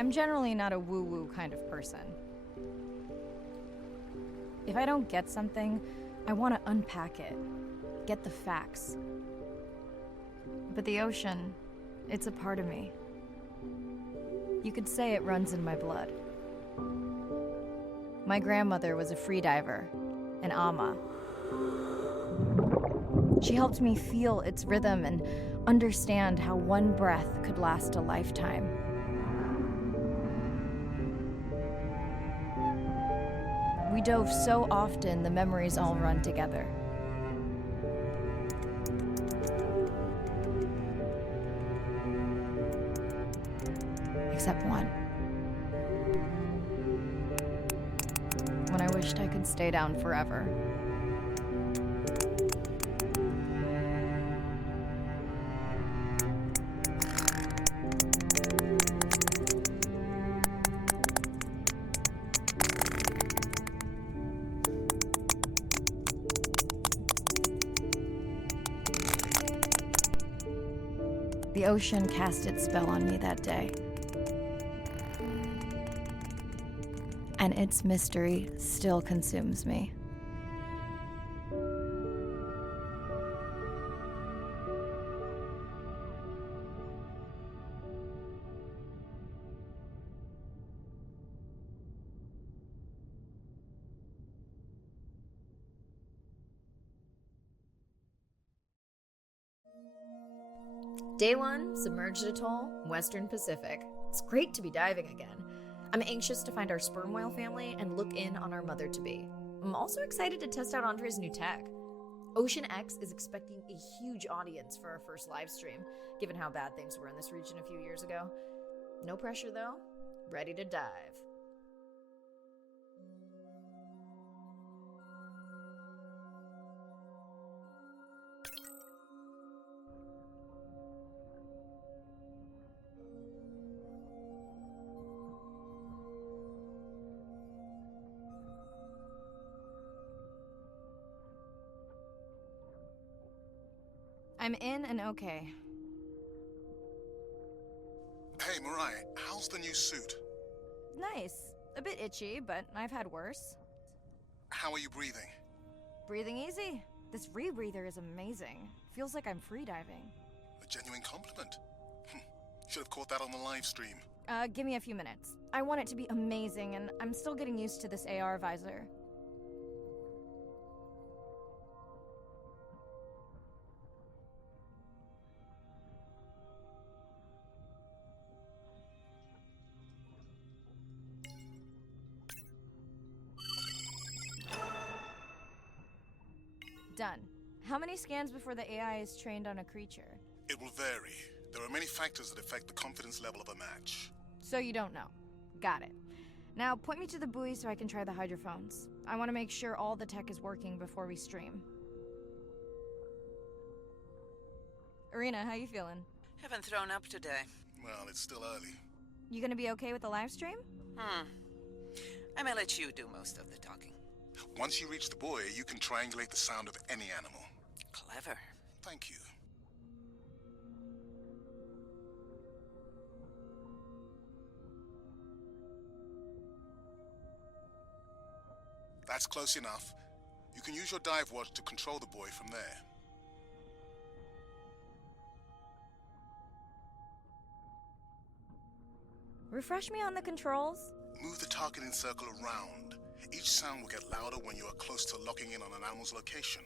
I'm generally not a woo-woo kind of person. If I don't get something, I want to unpack it, get the facts. But the ocean, it's a part of me. You could say it runs in my blood. My grandmother was a freediver, an ama. She helped me feel its rhythm and understand how one breath could last a lifetime. We dove so often, the memories all run together. Except one. When I wished I could stay down forever. The ocean cast its spell on me that day. And its mystery still consumes me. Day 1, submerged atoll, Western Pacific. It's great to be diving again. I'm anxious to find our sperm whale family and look in on our mother-to-be. I'm also excited to test out Andre's new tech. Ocean X is expecting a huge audience for our first live stream, given how bad things were in this region a few years ago. No pressure though, ready to dive. I'm in and okay. Hey, Mirai, how's the new suit? Nice. A bit itchy, but I've had worse. How are you breathing? Breathing easy. This rebreather is amazing. Feels like I'm freediving. A genuine compliment. Should have caught that on the live stream. Give me a few minutes. I want it to be amazing, and I'm still getting used to this AR visor. Done. How many scans before the AI is trained on a creature? It will vary. There are many factors that affect the confidence level of a match. So you don't know. Got it. Now point me to the buoy so I can try the hydrophones. I want to make sure all the tech is working before we stream. Irina, how you feeling? Haven't thrown up today. Well, it's still early. You gonna be okay with the live stream? I may let you do most of the talking. Once you reach the buoy, you can triangulate the sound of any animal. Clever. Thank you. That's close enough. You can use your dive watch to control the buoy from there. Refresh me on the controls. Move the targeting circle around. Each sound will get louder when you are close to locking in on an animal's location.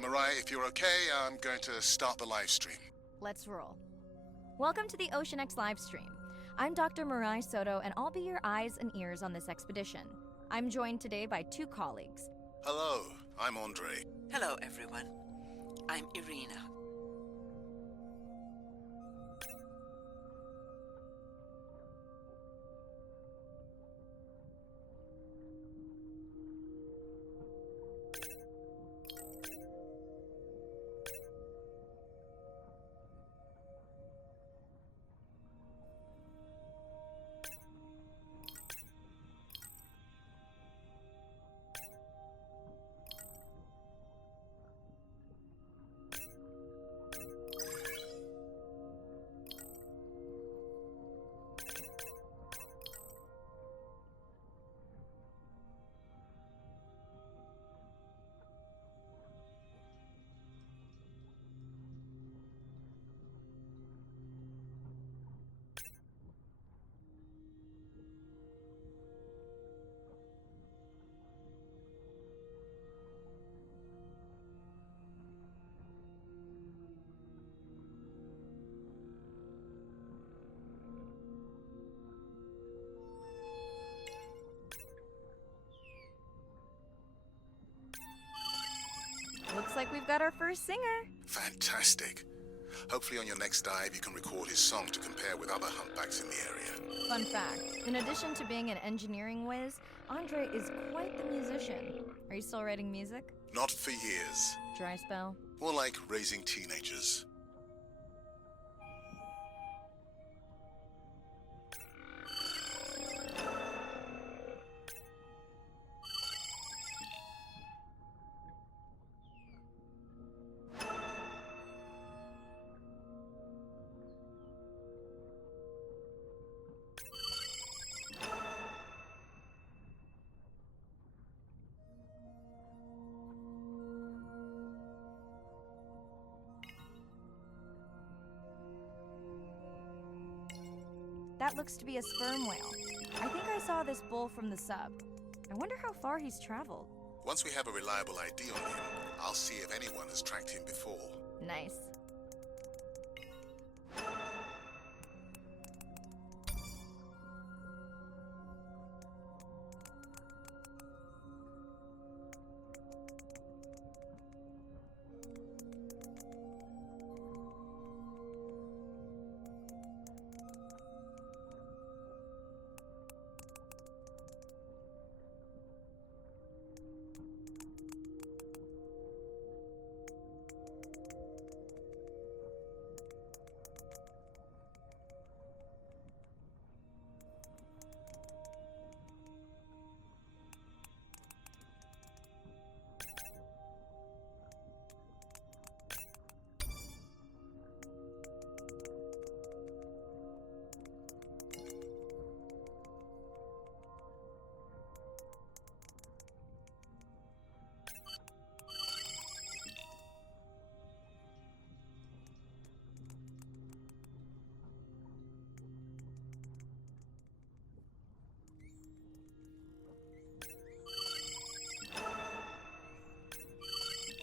Mirai, if you're okay, I'm going to start the live stream. Let's roll. Welcome to the Ocean X live stream. I'm Dr. Mirai Soto, and I'll be your eyes and ears on this expedition. I'm joined today by two colleagues. Hello, I'm Andre. Hello, everyone. I'm Irina. like we've got our first singer. Fantastic. Hopefully on your next dive you can record his song to compare with other humpbacks in the area. Fun fact, in addition to being an engineering whiz, Andre is quite the musician. Are you still writing music? Not for years. Dry spell? More like raising teenagers. That looks to be a sperm whale. I think I saw this bull from the sub. I wonder how far he's traveled. Once we have a reliable ID on him, I'll see if anyone has tracked him before. Nice.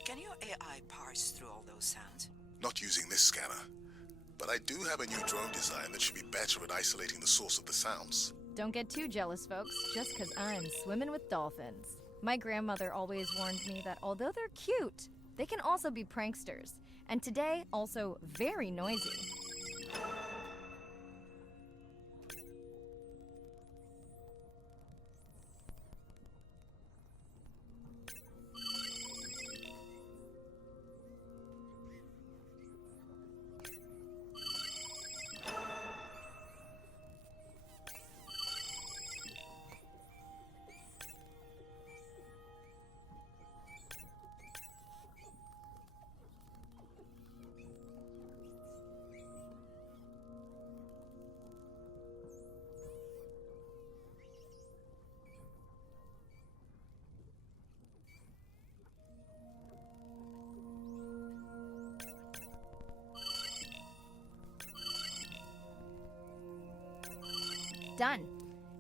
Can your AI parse through all those sounds? Not using this scanner. But I do have a new drone design that should be better at isolating the source of the sounds. Don't get too jealous, folks, just 'cause I'm swimming with dolphins. My grandmother always warned me that although they're cute, they can also be pranksters. And today, also very noisy. Done.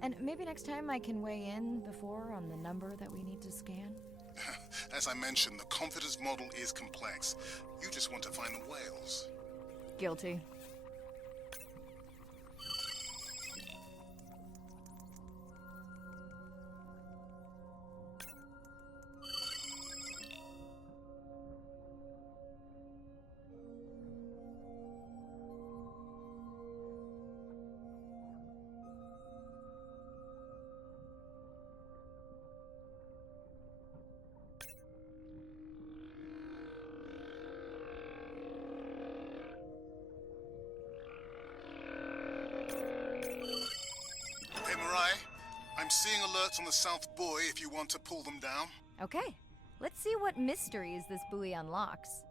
And maybe next time I can weigh in before on the number that we need to scan. As I mentioned, the confidence model is complex. You just want to find the whales. Guilty. Hey, Mirai, I'm seeing alerts on the south buoy if you want to pull them down. Okay, let's see what mysteries this buoy unlocks.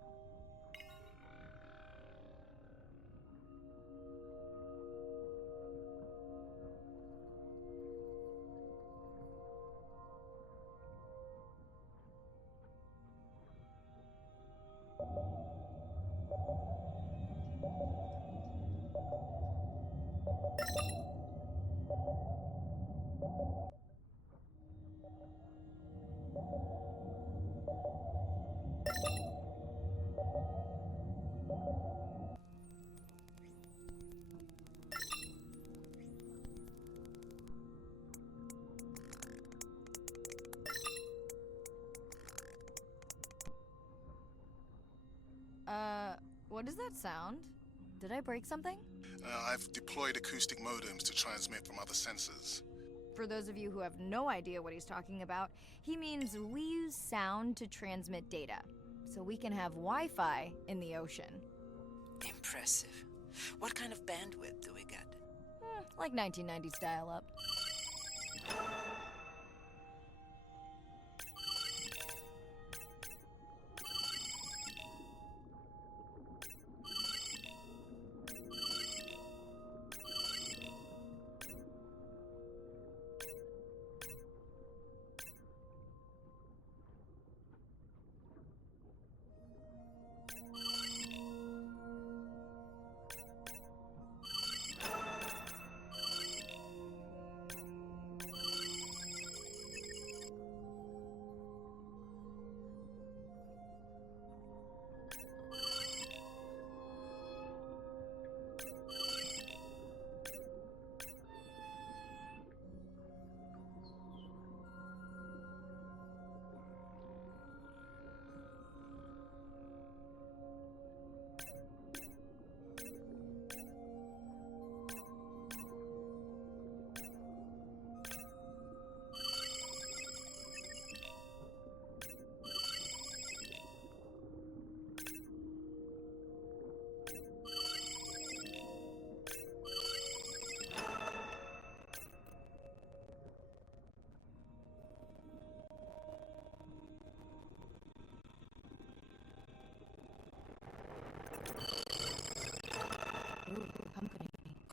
What is that sound? Did I break something? I've deployed acoustic modems to transmit from other sensors. For those of you who have no idea what he's talking about, he means we use sound to transmit data, so we can have Wi-Fi in the ocean. Impressive. What kind of bandwidth do we get? Like 1990s dial-up.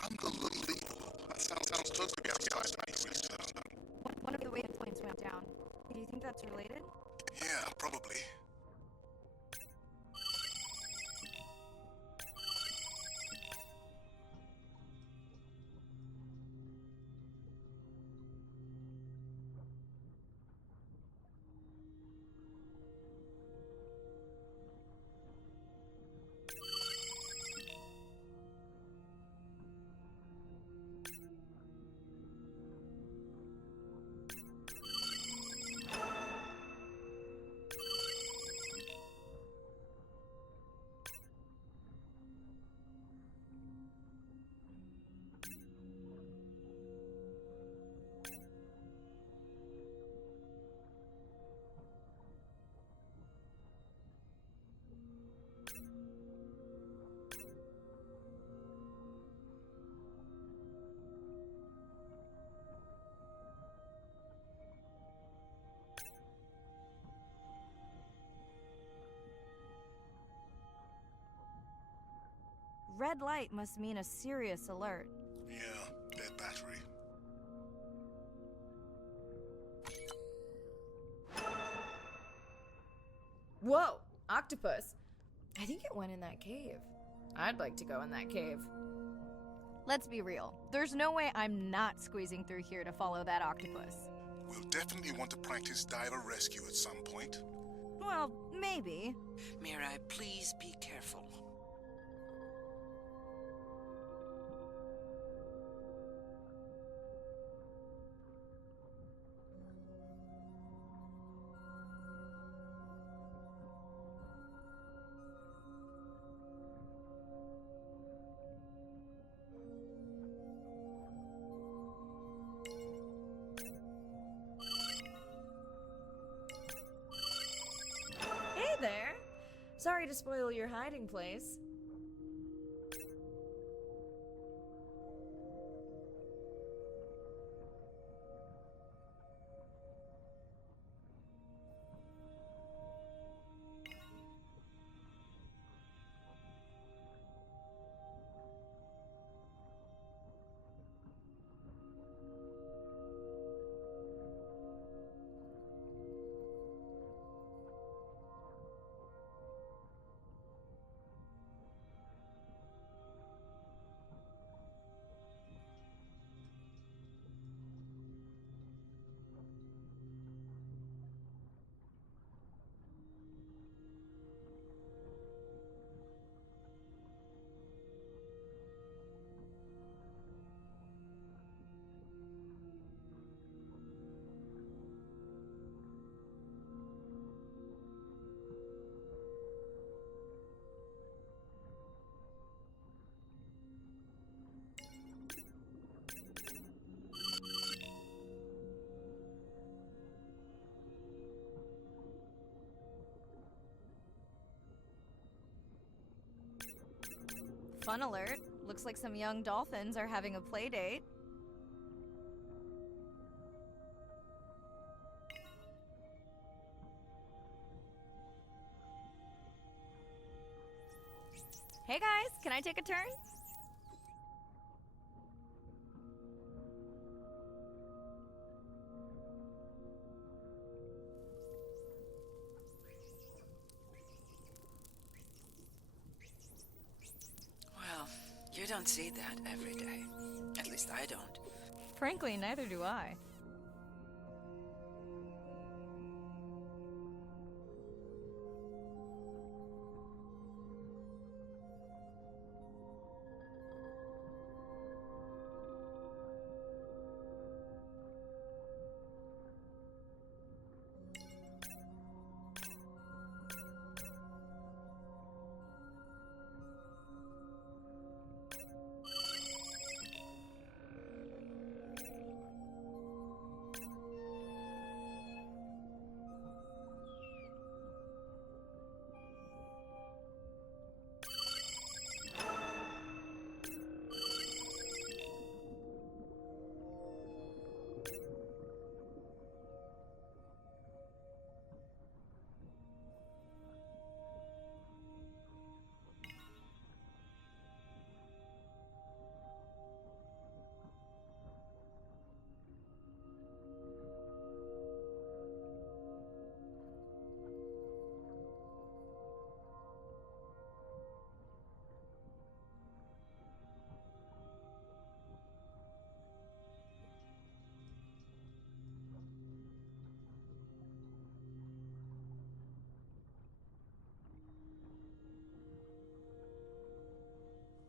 Unbelievable. That sounds totally outside my reason. One of the wave points went down. Do you think that's related? Yeah, probably. Red light must mean a serious alert. Yeah, dead battery. Whoa! Octopus! I think it went in that cave. I'd like to go in that cave. Let's be real. There's no way I'm not squeezing through here to follow that octopus. We'll definitely want to practice diver rescue at some point. Well, maybe. Mirai, please be careful. Hey there! Sorry to spoil your hiding place. Fun alert. Looks like some young dolphins are having a play date. Hey guys, can I take a turn? Well, you don't see that every day. At least I don't. Frankly, neither do I.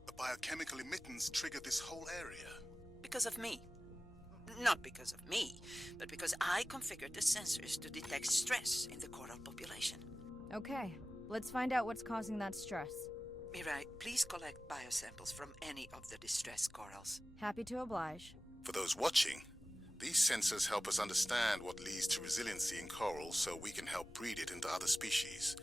The biochemical emittance triggered this whole area. Because of me. Not because of me, but because I configured the sensors to detect stress in the coral population. Okay, let's find out what's causing that stress. Mirai, please collect biosamples from any of the distressed corals. Happy to oblige. For those watching, these sensors help us understand what leads to resiliency in coral so we can help breed it into other species.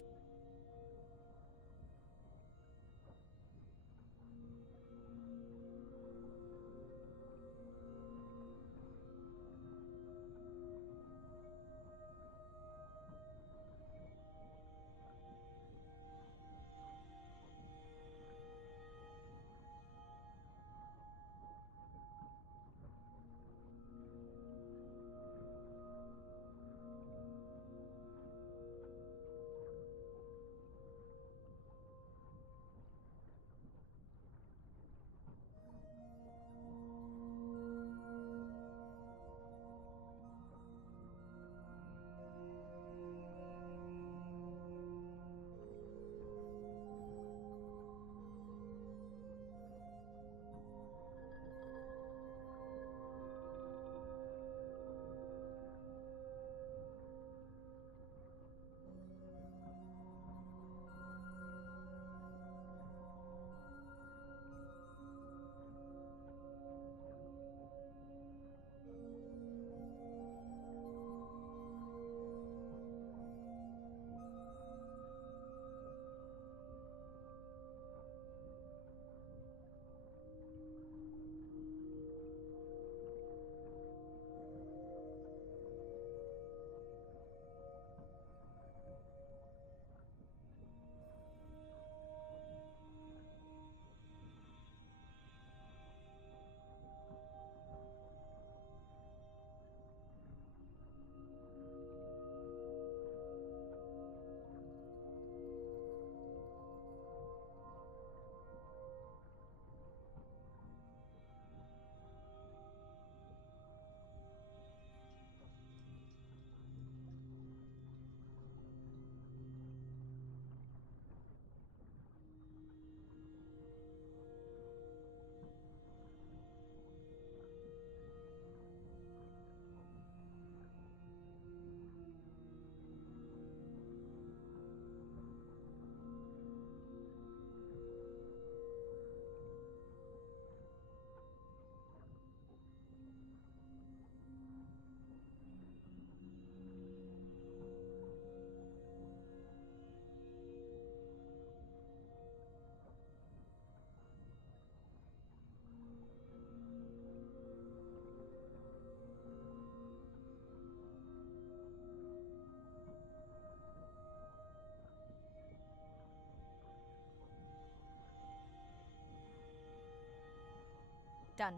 Done.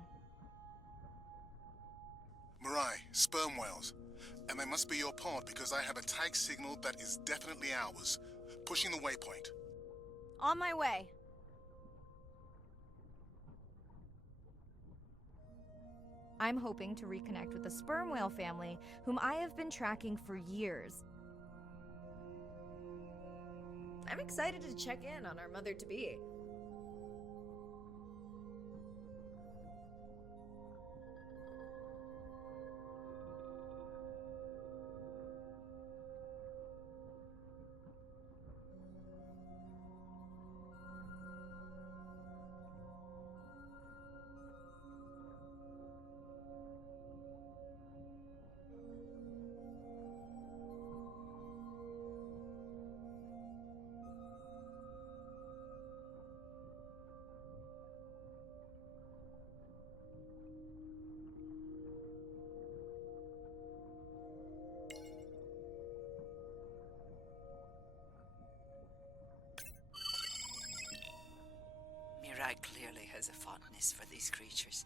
Mirai, sperm whales. And they must be your pod because I have a tag signal that is definitely ours. Pushing the waypoint. On my way. I'm hoping to reconnect with the sperm whale family, whom I have been tracking for years. I'm excited to check in on our mother-to-be. Mirai clearly has a fondness for these creatures.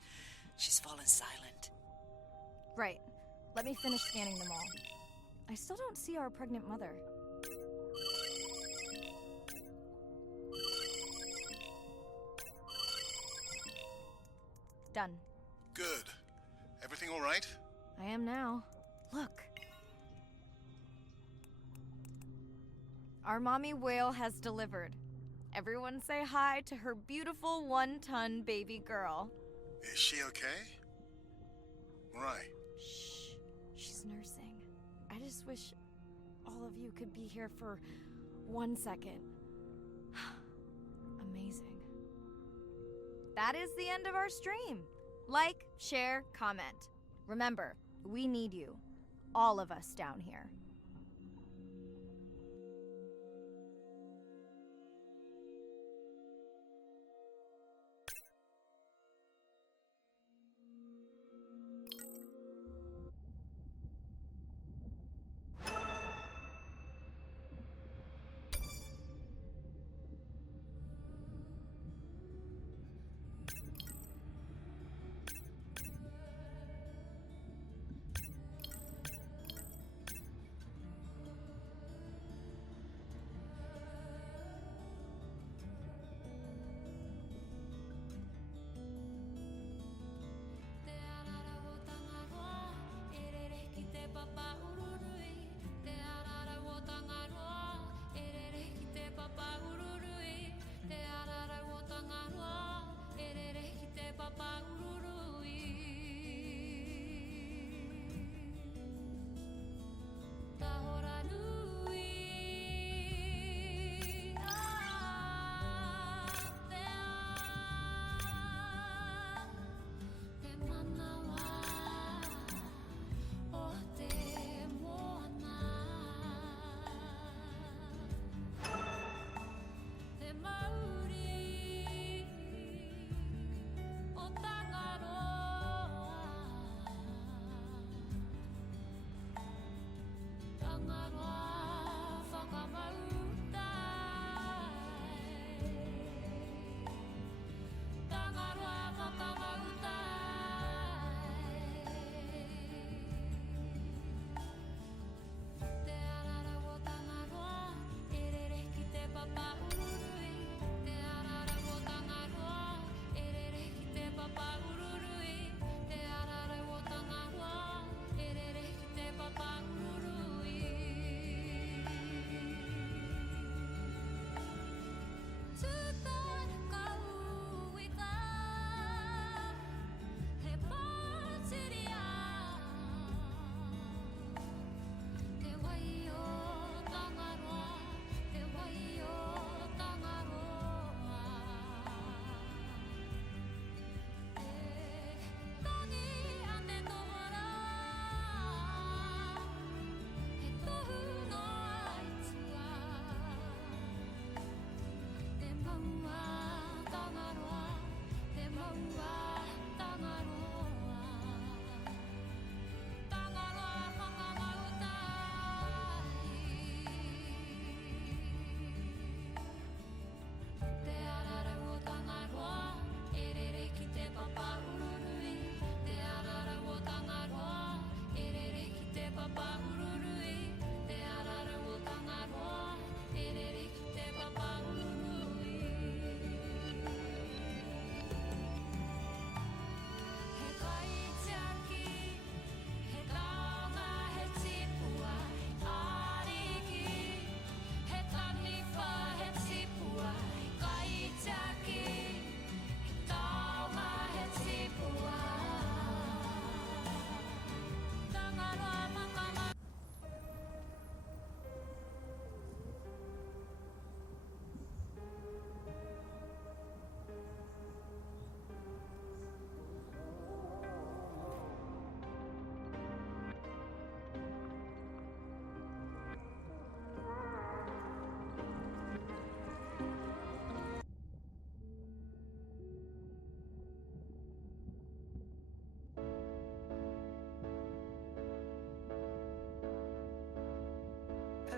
She's fallen silent. Right. Let me finish scanning them all. I still don't see our pregnant mother. Done. Good. Everything all right? I am now. Look. Our mommy whale has delivered. Everyone say hi to her beautiful 1-ton baby girl. Is she okay? Mirai. Shh. She's nursing. I just wish all of you could be here for 1 second. Amazing. That is the end of our stream. Like, share, comment. Remember, we need you. All of us down here.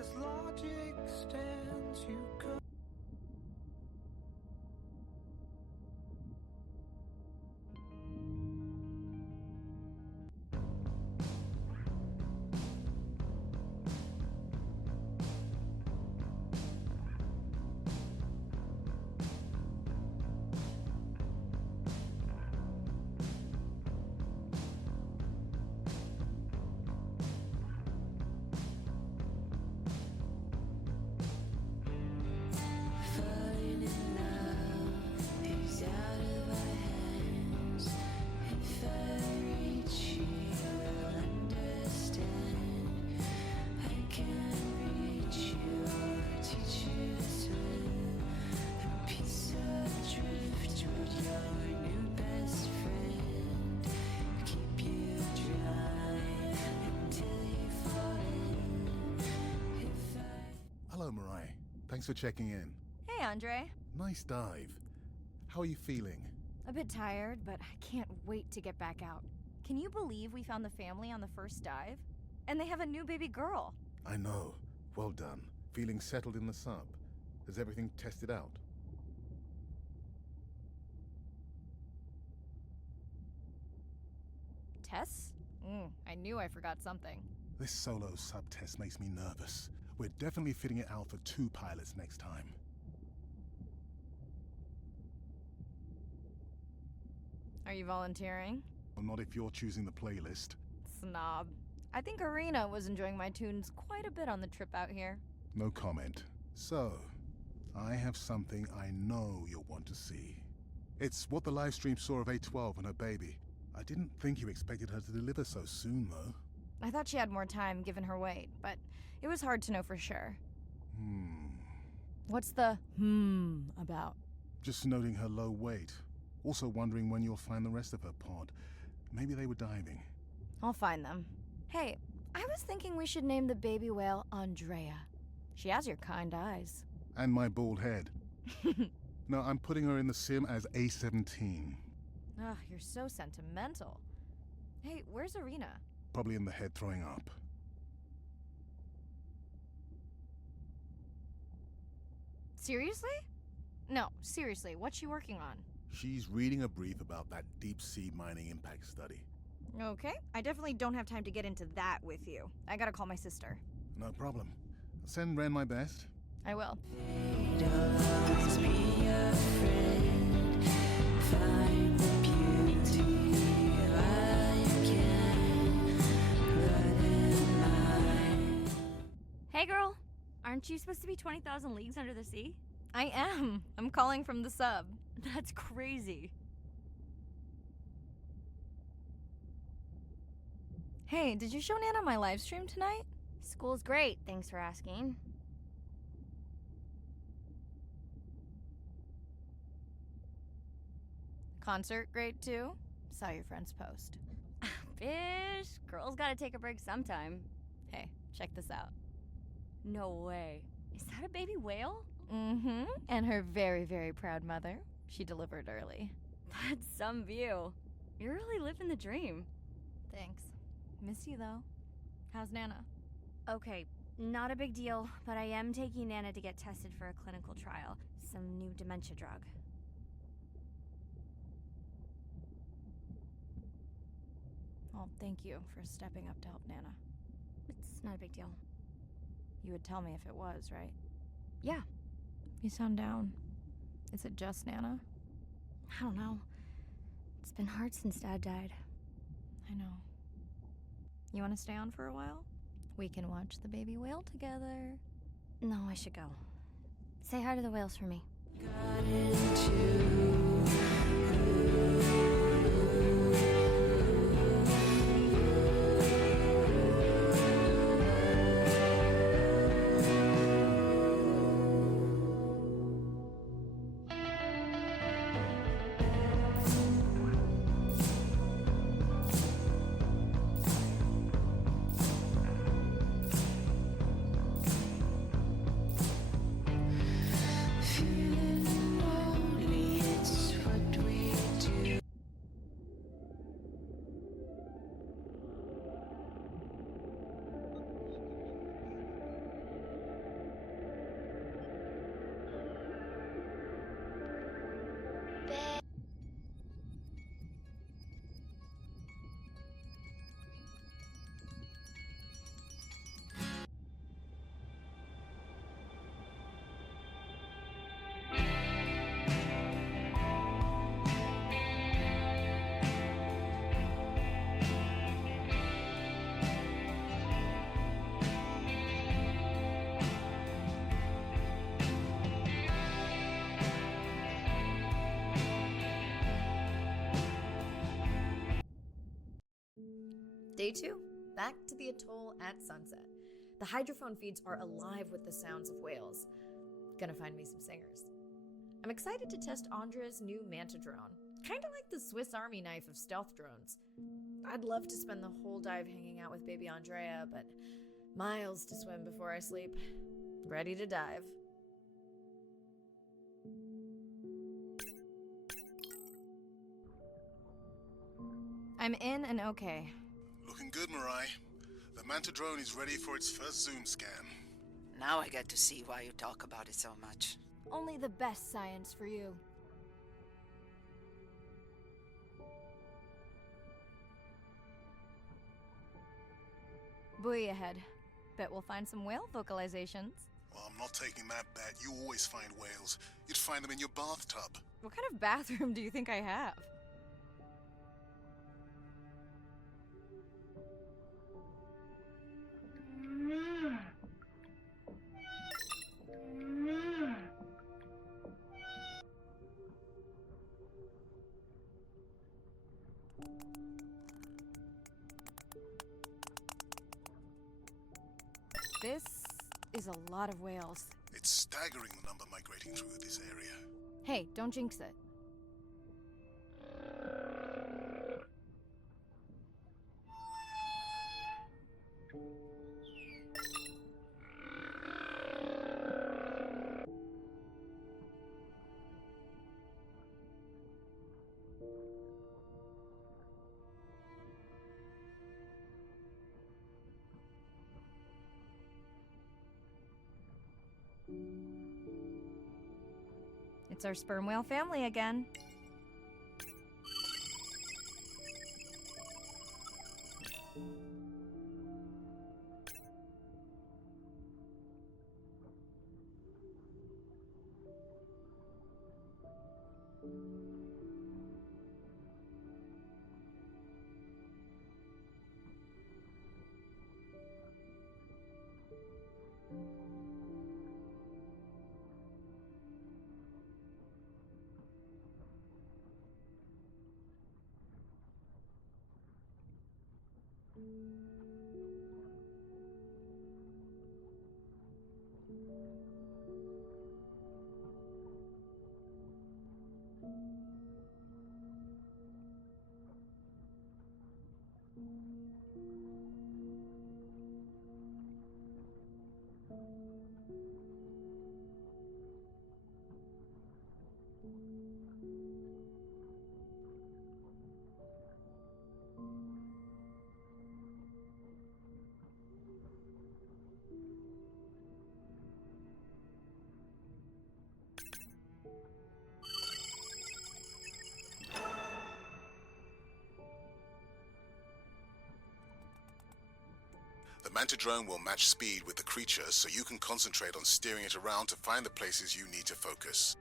as logic stands, you could. Hello, Mirai. Thanks for checking in. Hey, Andre. Nice dive. How are you feeling? A bit tired, but I can't wait to get back out. Can you believe we found the family on the first dive? And they have a new baby girl. I know. Well done. Feeling settled in the sub. Has everything tested out? Tess? I knew I forgot something. This solo sub test makes me nervous. We're definitely fitting it out for 2 pilots next time. Are you volunteering? Well, not if you're choosing the playlist. Snob. I think Arena was enjoying my tunes quite a bit on the trip out here. No comment. So, I have something I know you'll want to see. It's what the live stream saw of A12 and her baby. I didn't think you expected her to deliver so soon, though. I thought she had more time given her weight, but it was hard to know for sure. What's the about? Just noting her low weight. Also wondering when you'll find the rest of her pod. Maybe they were diving. I'll find them. Hey, I was thinking we should name the baby whale Andrea. She has your kind eyes. And my bald head. No, I'm putting her in the sim as A17. Ugh, you're so sentimental. Hey, where's Arena? Probably in the head throwing up. Seriously? No, seriously, what's she working on? She's reading a brief about that deep-sea mining impact study. Okay, I definitely don't have time to get into that with you. I gotta call my sister. No problem. Send Ren my best. I will. Hey girl, aren't you supposed to be 20,000 leagues under the sea? I am. I'm calling from the sub. That's crazy. Hey, did you show Nana my live stream tonight? School's great, thanks for asking. Concert great too? Saw your friend's post. Bish, girls gotta take a break sometime. Hey, check this out. No way. Is that a baby whale? Mm-hmm. And her very, very proud mother. She delivered early. That's some view. You're really living the dream. Thanks. Miss you though. How's Nana? Okay, not a big deal, but I am taking Nana to get tested for a clinical trial. Some new dementia drug. Well, thank you for stepping up to help Nana. It's not a big deal. You would tell me if it was, right? Yeah. You sound down. Is it just Nana? I don't know. It's been hard since Dad died. I know. You want to stay on for a while? We can watch the baby whale together. No, I should go. Say hi to the whales for me. Day 2, back to the atoll at sunset. The hydrophone feeds are alive with the sounds of whales. Gonna find me some singers. I'm excited to test Andrea's new manta drone. Kinda like the Swiss Army knife of stealth drones. I'd love to spend the whole dive hanging out with baby Andrea, but miles to swim before I sleep. Ready to dive. I'm in and okay. Looking good, Mirai. The Manta drone is ready for its first zoom scan. Now I get to see why you talk about it so much. Only the best science for you. Buoy ahead. Bet we'll find some whale vocalizations. Well, I'm not taking that bet. You always find whales. You'd find them in your bathtub. What kind of bathroom do you think I have? This is a lot of whales. It's staggering the number migrating through this area. Hey, don't jinx it. It's our sperm whale family again. The Manta drone will match speed with the creature so you can concentrate on steering it around to find the places you need to focus.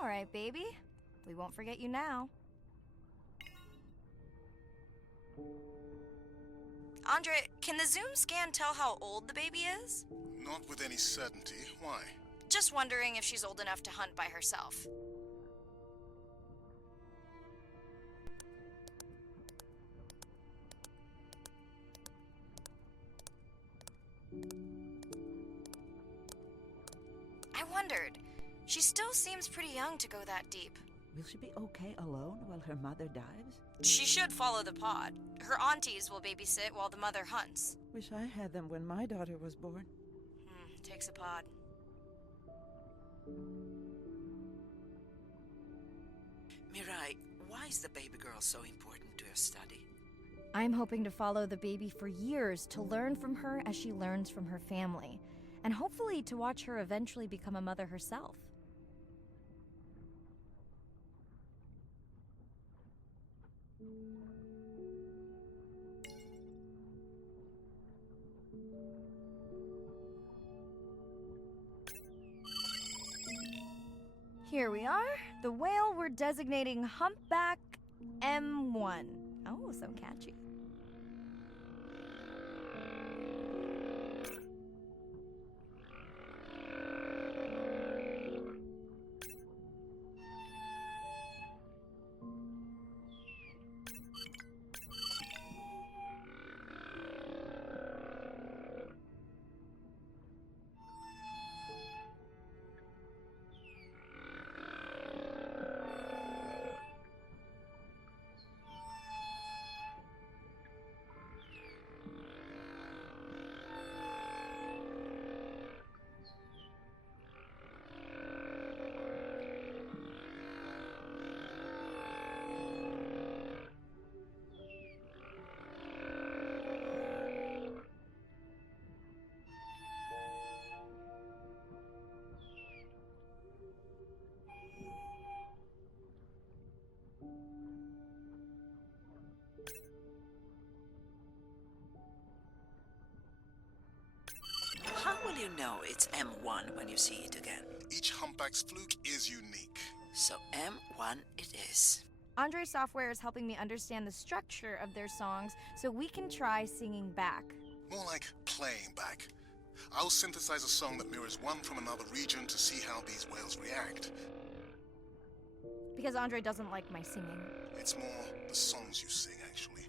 All right, baby. We won't forget you now. Andre, can the zoom scan tell how old the baby is? Not with any certainty. Why? Just wondering if she's old enough to hunt by herself. I wondered. She still seems pretty young to go that deep. Will she be okay alone while her mother dives? She should follow the pod. Her aunties will babysit while the mother hunts. Wish I had them when my daughter was born. Takes a pod. Mirai, why is the baby girl so important to your study? I'm hoping to follow the baby for years to learn from her as she learns from her family, and hopefully to watch her eventually become a mother herself. Here we are. The whale we're designating Humpback M1. Oh, so catchy. How will you know it's M1 when you see it again? Each humpback's fluke is unique. So M1 it is. Andre software is helping me understand the structure of their songs so we can try singing back. More like playing back. I'll synthesize a song that mirrors one from another region to see how these whales react. Because Andre doesn't like my singing. It's more the songs you sing, actually.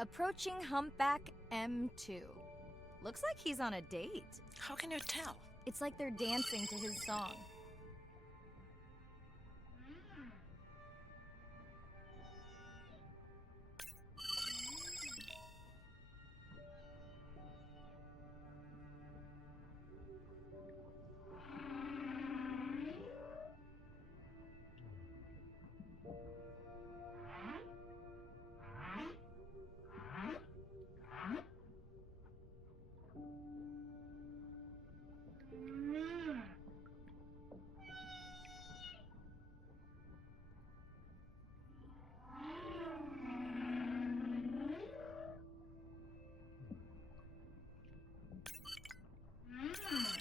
Approaching Humpback M2. Looks like he's on a date. How can you tell? It's like they're dancing to his song.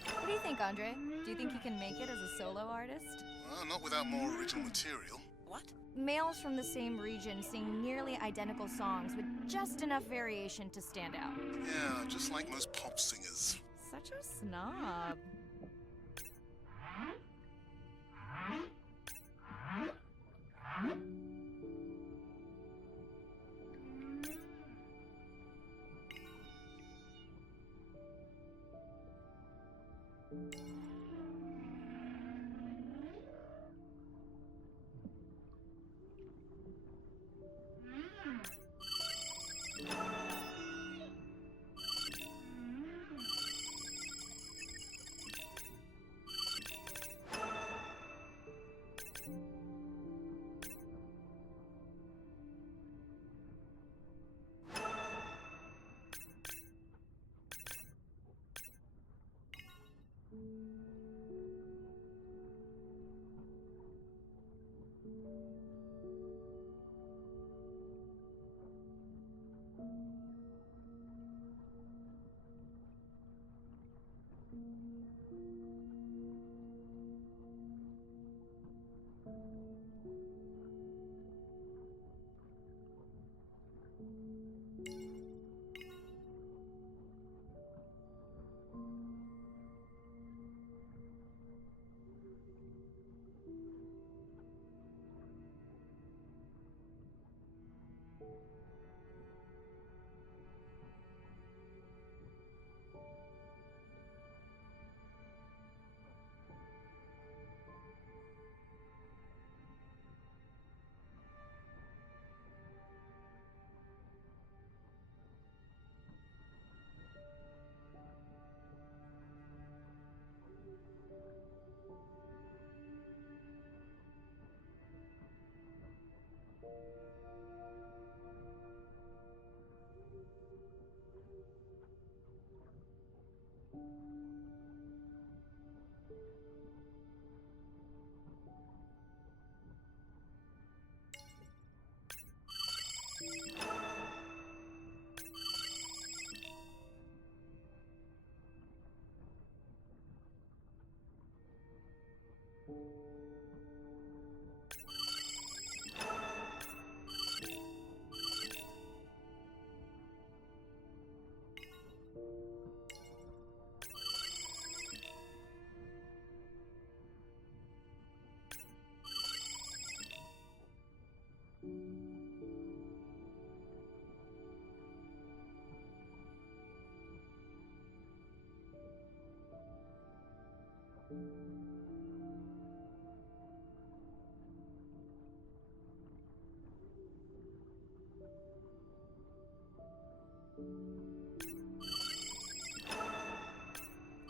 What do you think, Andre? Do you think he can make it as a solo artist? Not without more original material. What? Males from the same region sing nearly identical songs with just enough variation to stand out. Yeah, just like most pop singers. Such a snob.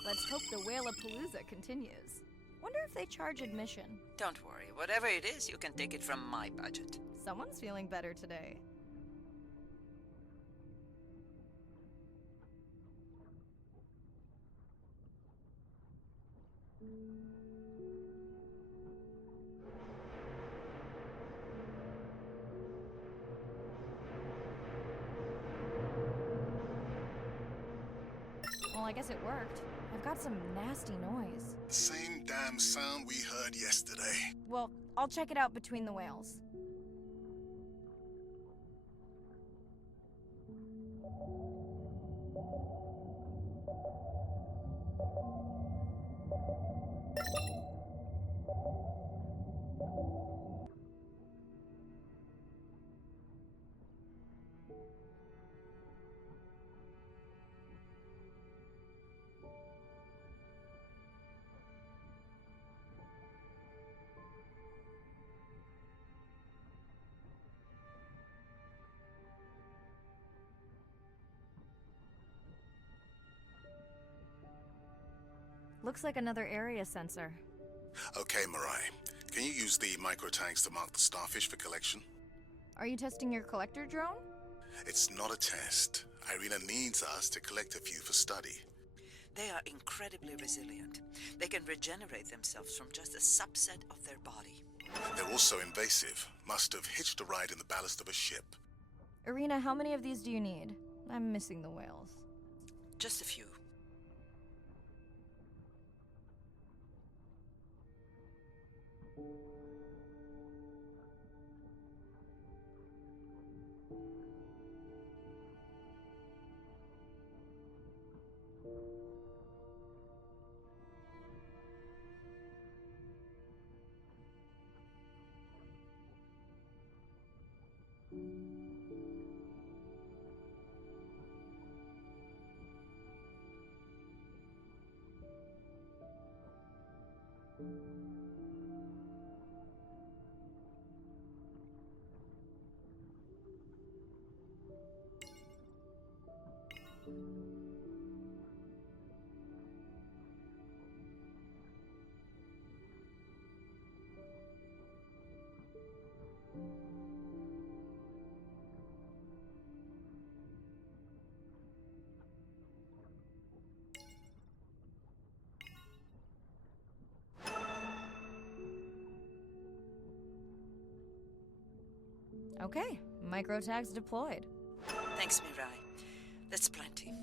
Let's hope the Whalapalooza continues. Wonder if they charge admission. Don't worry. Whatever it is, you can take it from my budget. Someone's feeling better today. Well, I guess it worked. I've got some nasty noise. Same damn sound we heard yesterday. Well, I'll check it out between the whales. Looks like another area sensor. Okay, Mirai. Can you use the microtags to mark the starfish for collection? Are you testing your collector drone? It's not a test. Irina needs us to collect a few for study. They are incredibly resilient. They can regenerate themselves from just a subset of their body. They're also invasive. Must have hitched a ride in the ballast of a ship. Irina, how many of these do you need? I'm missing the whales. Just a few. Okay, microtags deployed. Thanks, Mirai. That's plenty.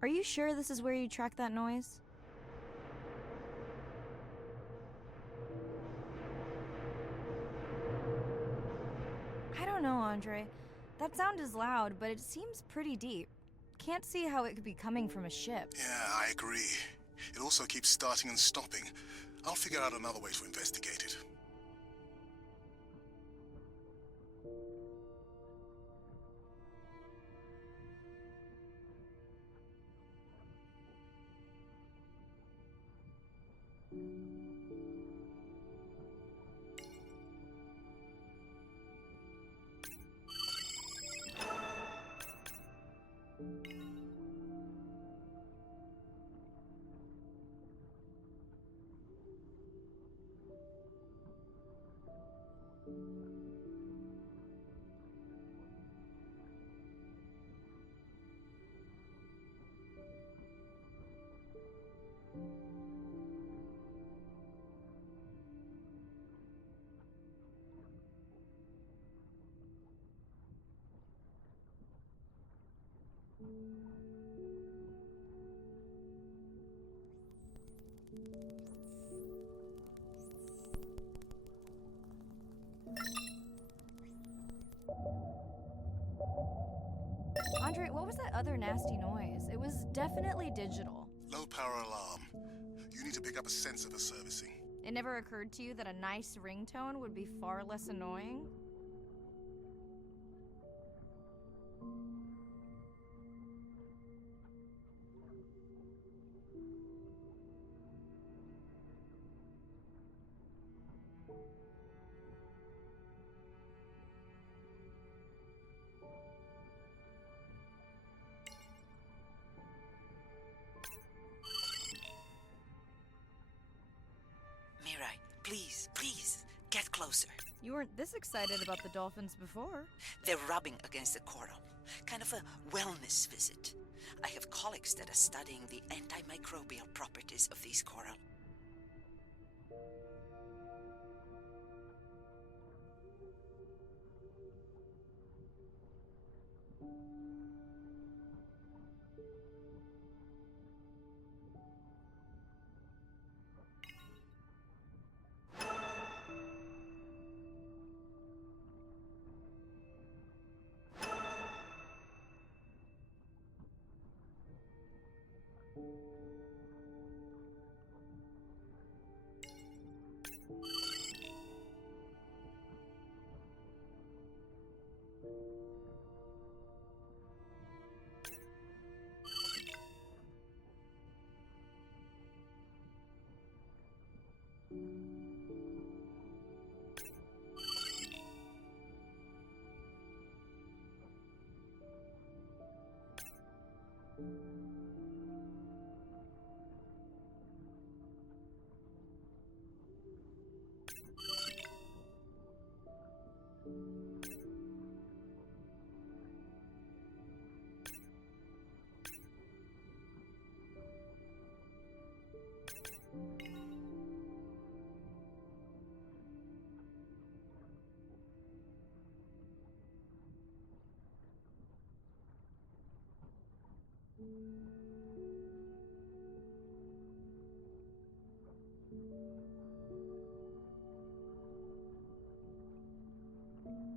Are you sure this is where you track that noise? I don't know, Andre. That sound is loud, but it seems pretty deep. Can't see how it could be coming from a ship. Yeah, I agree. It also keeps starting and stopping. I'll figure out another way to investigate it. Andre, what was that other nasty noise? It was definitely digital. Low power alarm. You need to pick up a sensor for servicing. It never occurred to you that a nice ringtone would be far less annoying? Mirai, please, please, get closer. You weren't this excited about the dolphins before. They're rubbing against the coral. Kind of a wellness visit. I have colleagues that are studying the antimicrobial properties of these coral.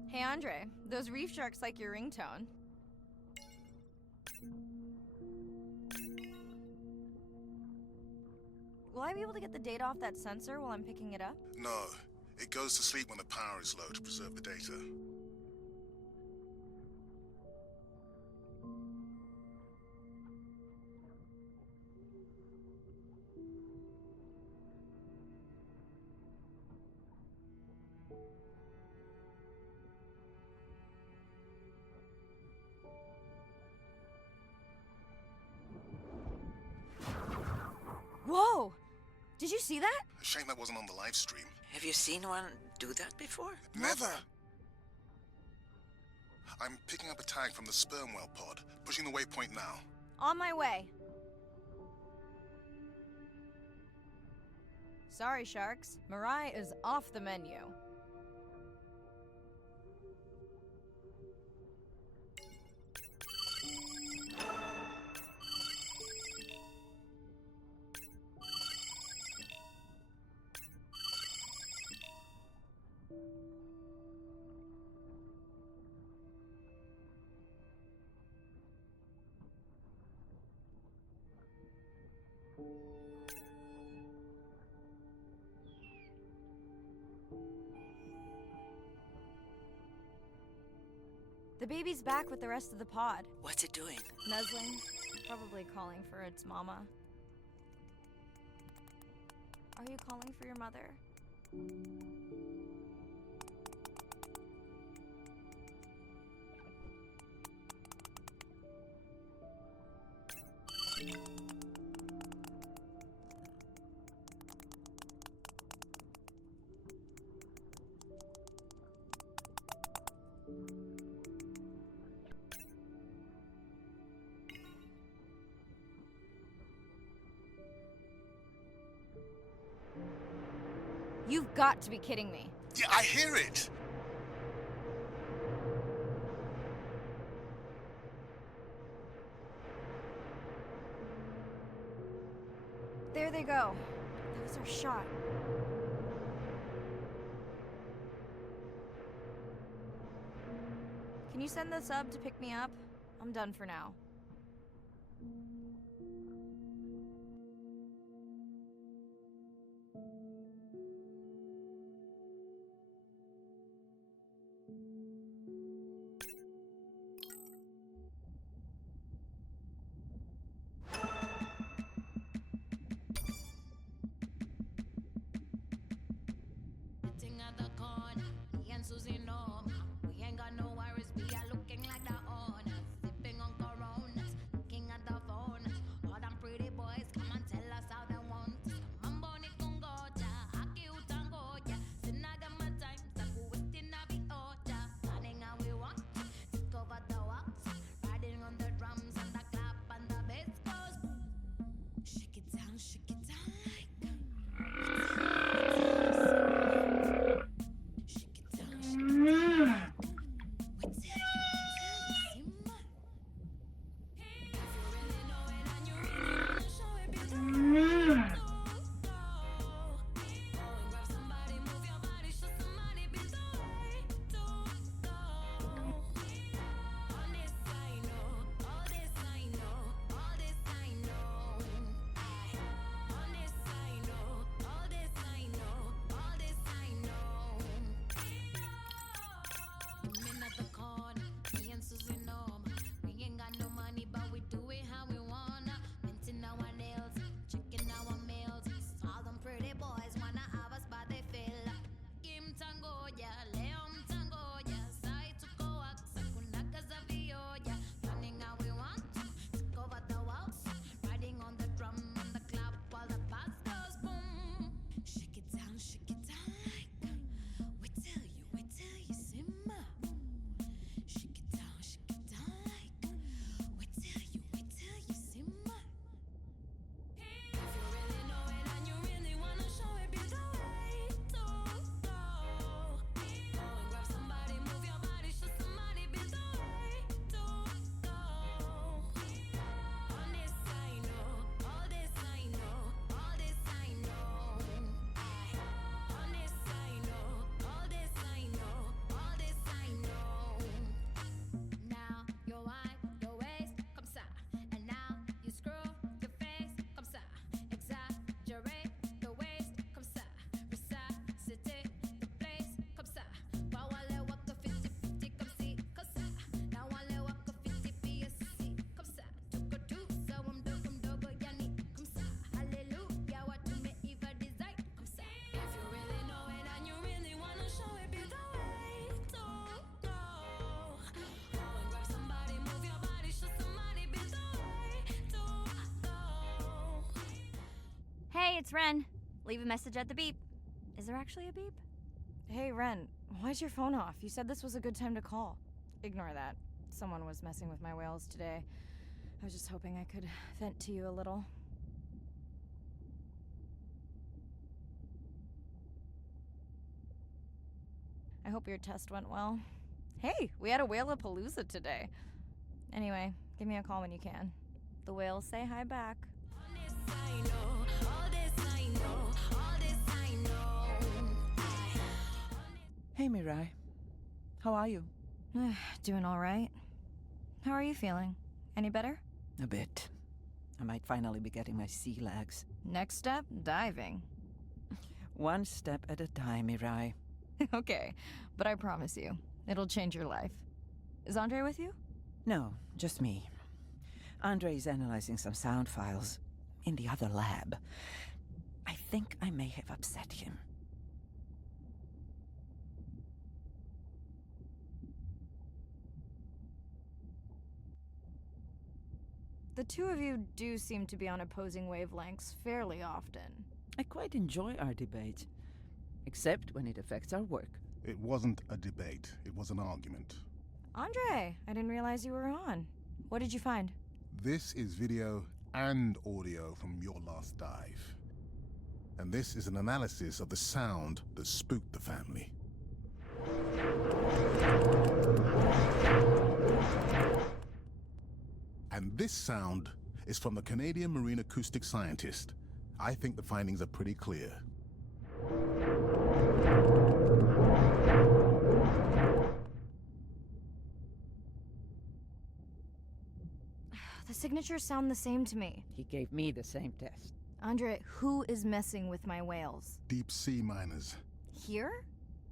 Hey Andre, those reef sharks like your ringtone. Will I be able to get the data off that sensor while I'm picking it up? No, it goes to sleep when the power is low to preserve the data. Whoa! Did you see that? Shame that wasn't on the live stream. Have you seen one do that before? Never! I'm picking up a tag from the sperm whale pod, pushing the waypoint now. On my way. Sorry, sharks. Mirai is off the menu. The baby's back with the rest of the pod. What's it doing? Nuzzling, probably calling for its mama. Are you calling for your mother? You've got to be kidding me. Yeah, I hear it! There they go. That was our shot. Can you send the sub to pick me up? I'm done for now. We ain't got no worries, we are looking like the owners. Sipping on Corona, Hey, it's Ren. Leave a message at the beep. Is there actually a beep? Hey, Ren, why's your phone off? You said this was a good time to call. Ignore that. Someone was messing with my whales today. I was just hoping I could vent to you a little. I hope your test went well. Hey, we had a whale-a-palooza today. Anyway, give me a call when you can. The whales say hi back. Hey, Mirai. How are you? Doing all right. How are you feeling? Any better? A bit. I might finally be getting my sea legs. Next step, diving. One step at a time, Mirai. Okay, but I promise you, it'll change your life. Is Andre with you? No, just me. Andre is analyzing some sound files in the other lab. I think I may have upset him. The two of you do seem to be on opposing wavelengths fairly often. I quite enjoy our debate, except when it affects our work. It wasn't a debate, it was an argument. Andre, I didn't realize you were on. What did you find? This is video and audio from your last dive. And this is an analysis of the sound that spooked the family. And this sound is from the Canadian marine acoustic scientist. I think the findings are pretty clear. The signatures sound the same to me. He gave me the same test. Andre, who is messing with my whales? Deep sea miners. Here?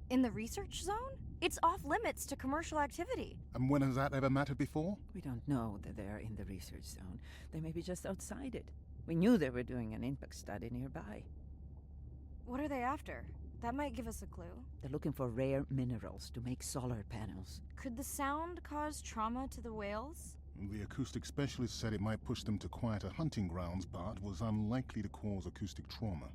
In the research zone? It's off limits to commercial activity. And when has that ever mattered before? We don't know that they are in the research zone. They may be just outside it. We knew they were doing an impact study nearby. What are they after? That might give us a clue. They're looking for rare minerals to make solar panels. Could the sound cause trauma to the whales? The acoustic specialist said it might push them to quieter hunting grounds, but was unlikely to cause acoustic trauma.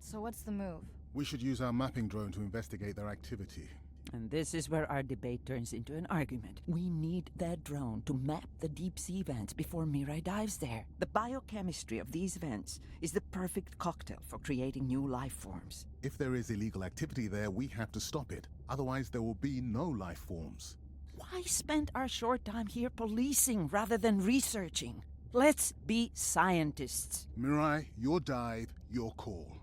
So what's the move? We should use our mapping drone to investigate their activity. And this is where our debate turns into an argument. We need that drone to map the deep sea vents before Mirai dives there. The biochemistry of these vents is the perfect cocktail for creating new life forms. If there is illegal activity there, we have to stop it. Otherwise, there will be no life forms. Why spend our short time here policing rather than researching? Let's be scientists. Mirai, your dive, your call.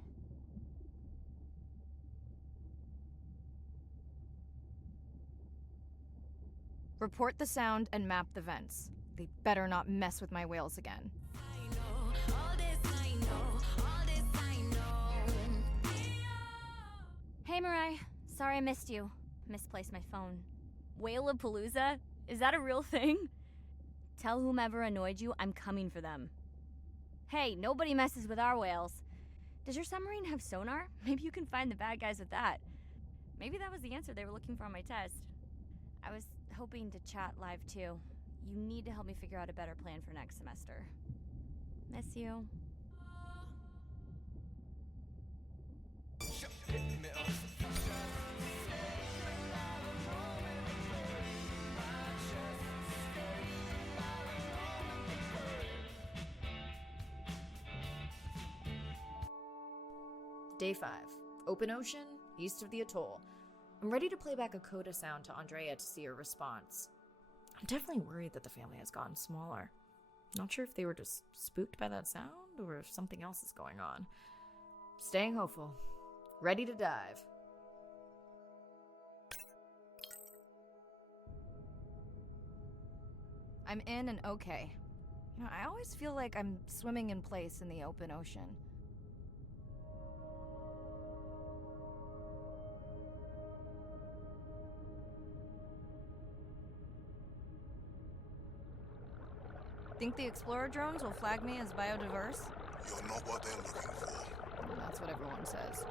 Report the sound and map the vents. They better not mess with my whales again. Hey, Mirai. Sorry I missed you. Misplaced my phone. Whale-a-palooza? Is that a real thing? Tell whomever annoyed you I'm coming for them. Hey, nobody messes with our whales. Does your submarine have sonar? Maybe you can find the bad guys with that. Maybe that was the answer they were looking for on my test. I was hoping to chat live too. You need to help me figure out a better plan for next semester. Miss you. Day 5. Open ocean, east of the atoll. I'm ready to play back a coda sound to Andrea to see her response. I'm definitely worried that the family has gotten smaller. Not sure if they were just spooked by that sound or if something else is going on. Staying hopeful. Ready to dive. I'm in and okay. I always feel like I'm swimming in place in the open ocean. Think the Explorer drones will flag me as biodiverse? You're not what they're looking for. Well, that's what everyone says.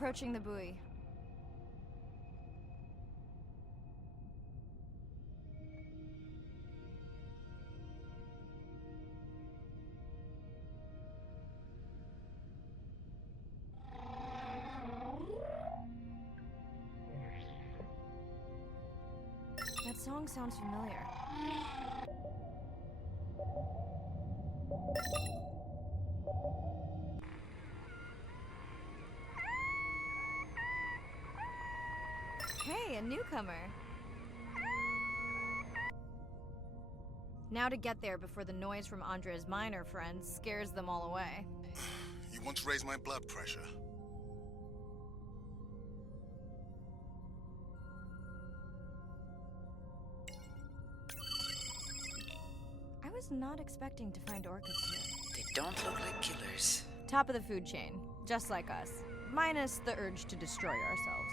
approaching the buoy. That song sounds familiar. Hey, a newcomer. Now to get there before the noise from Andrea's miner friends scares them all away. You want to raise my blood pressure? I was not expecting to find orcas here. They don't look like killers. Top of the food chain, just like us. Minus the urge to destroy ourselves.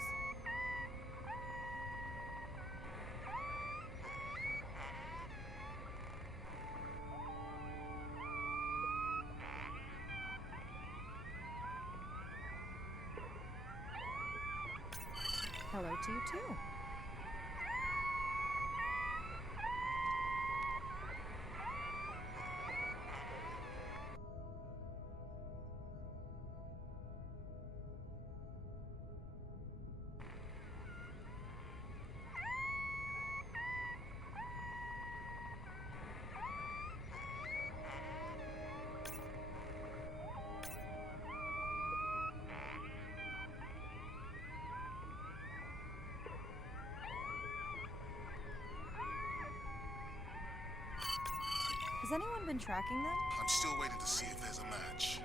Hello to you too. Has anyone been tracking them? I'm still waiting to see if there's a match.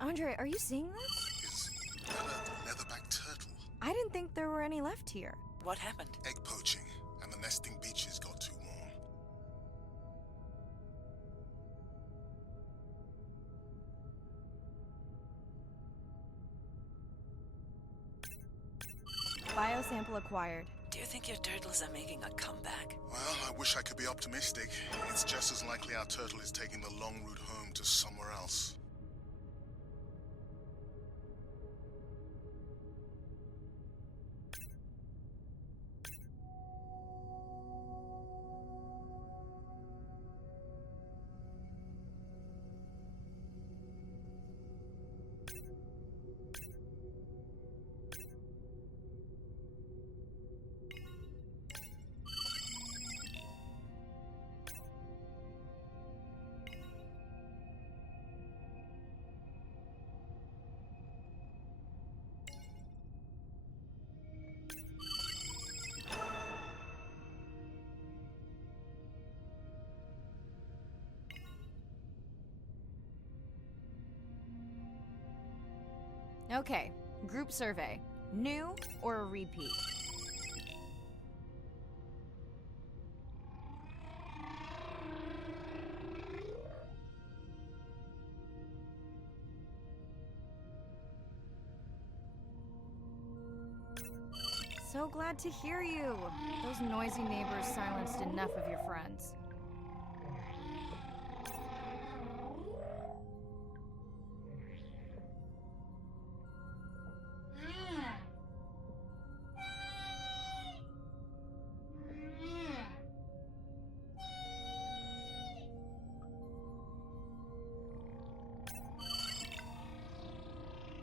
Andre, are you seeing this? Is that a leatherback turtle? I didn't think there were any left here. What happened? Egg poaching, and the nesting beaches got too warm. Biosample acquired. Do you think your turtles are making a comeback? Well, I wish I could be optimistic. It's just as likely our turtle is taking the long route home to somewhere else. Okay, group survey. New or a repeat? So glad to hear you. Those noisy neighbors silenced enough of your friends.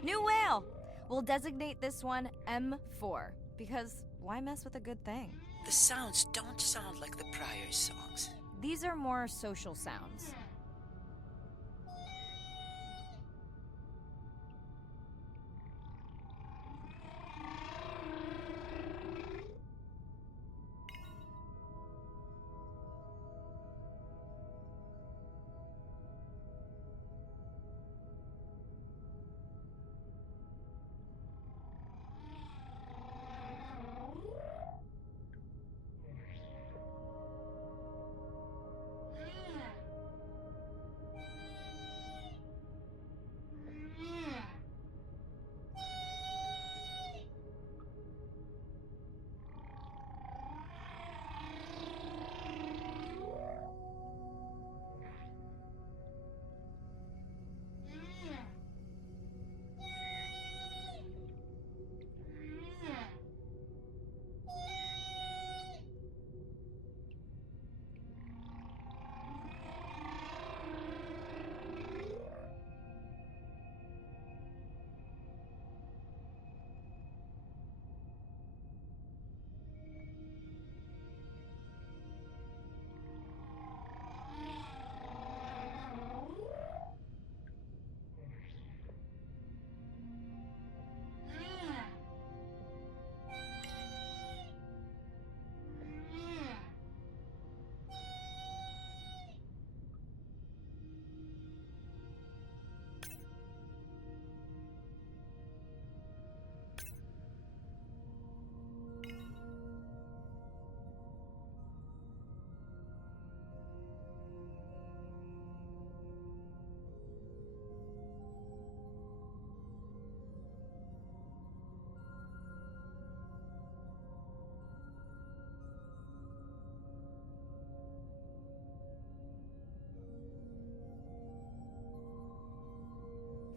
New whale! We'll designate this one M4, because why mess with a good thing? The sounds don't sound like the prior songs. These are more social sounds.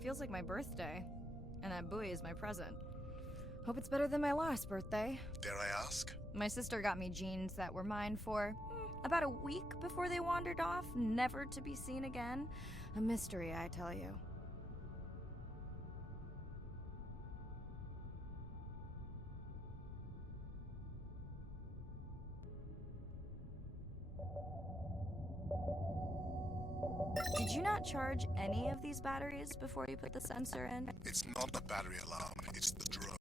Feels like my birthday, and that buoy is my present. Hope it's better than my last birthday. Dare I ask? My sister got me jeans that were mine for about a week before they wandered off, never to be seen again. A mystery, I tell you. Did you not charge any of these batteries before you put the sensor in? It's not the battery alarm, it's the drone.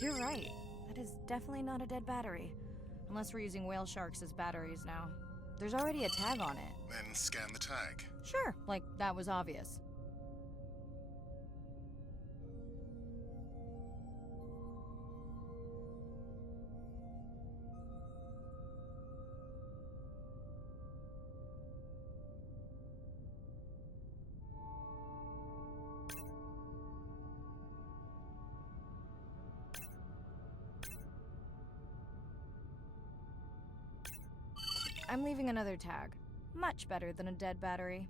You're right. That is definitely not a dead battery. Unless we're using whale sharks as batteries now. There's already a tag on it. Then scan the tag. Sure, like that was obvious. I'm leaving another tag. Much better than a dead battery.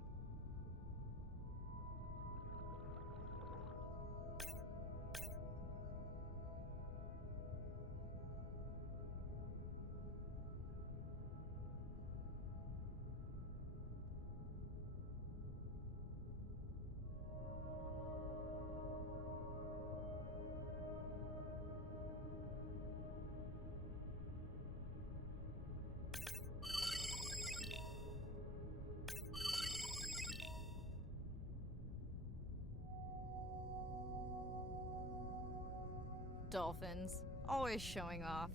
Dolphins. Always showing off.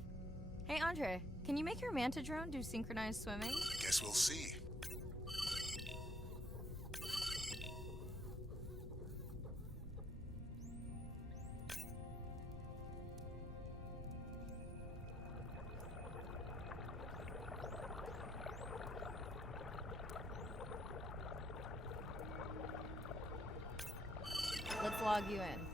Hey, Andre, can you make your manta drone do synchronized swimming? Guess we'll see. Let's log you in.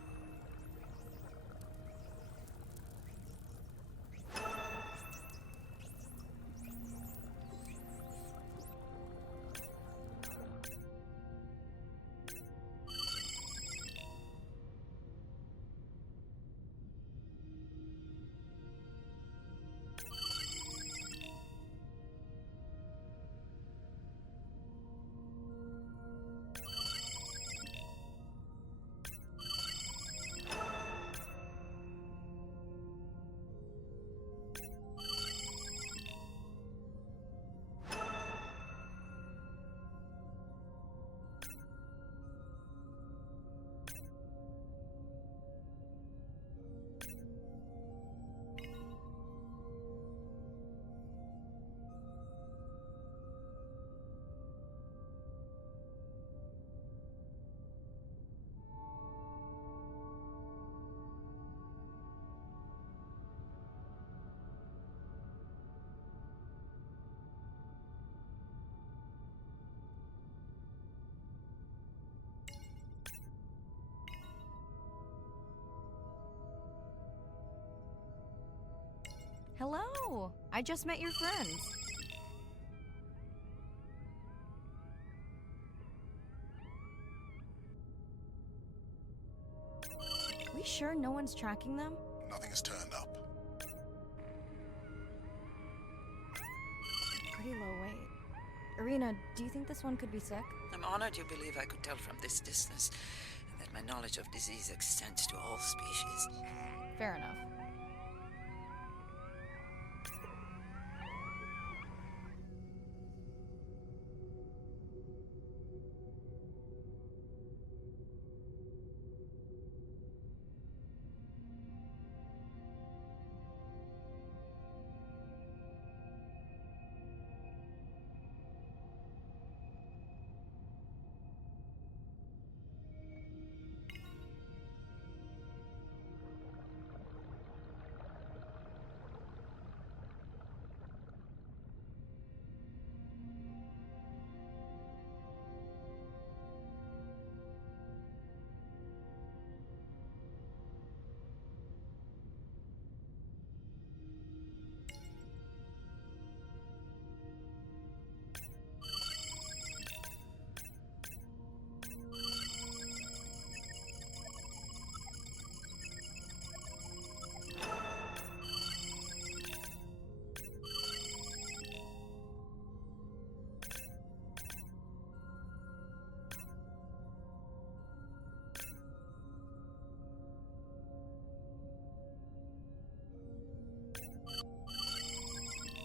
Hello! I just met your friends. We sure no one's tracking them? Nothing has turned up. Pretty low weight. Irina, do you think this one could be sick? I'm honored you believe I could tell from this distance, and that my knowledge of disease extends to all species. Fair enough.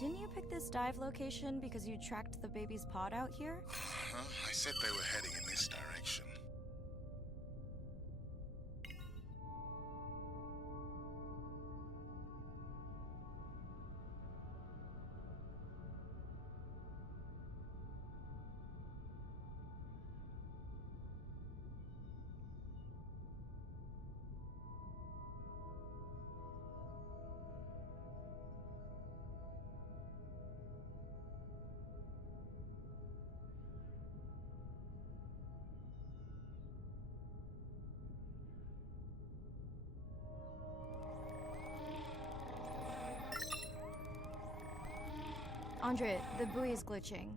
Didn't you pick this dive location because you tracked the baby's pod out here? I said they were heading in this direction. Andre, the buoy is glitching.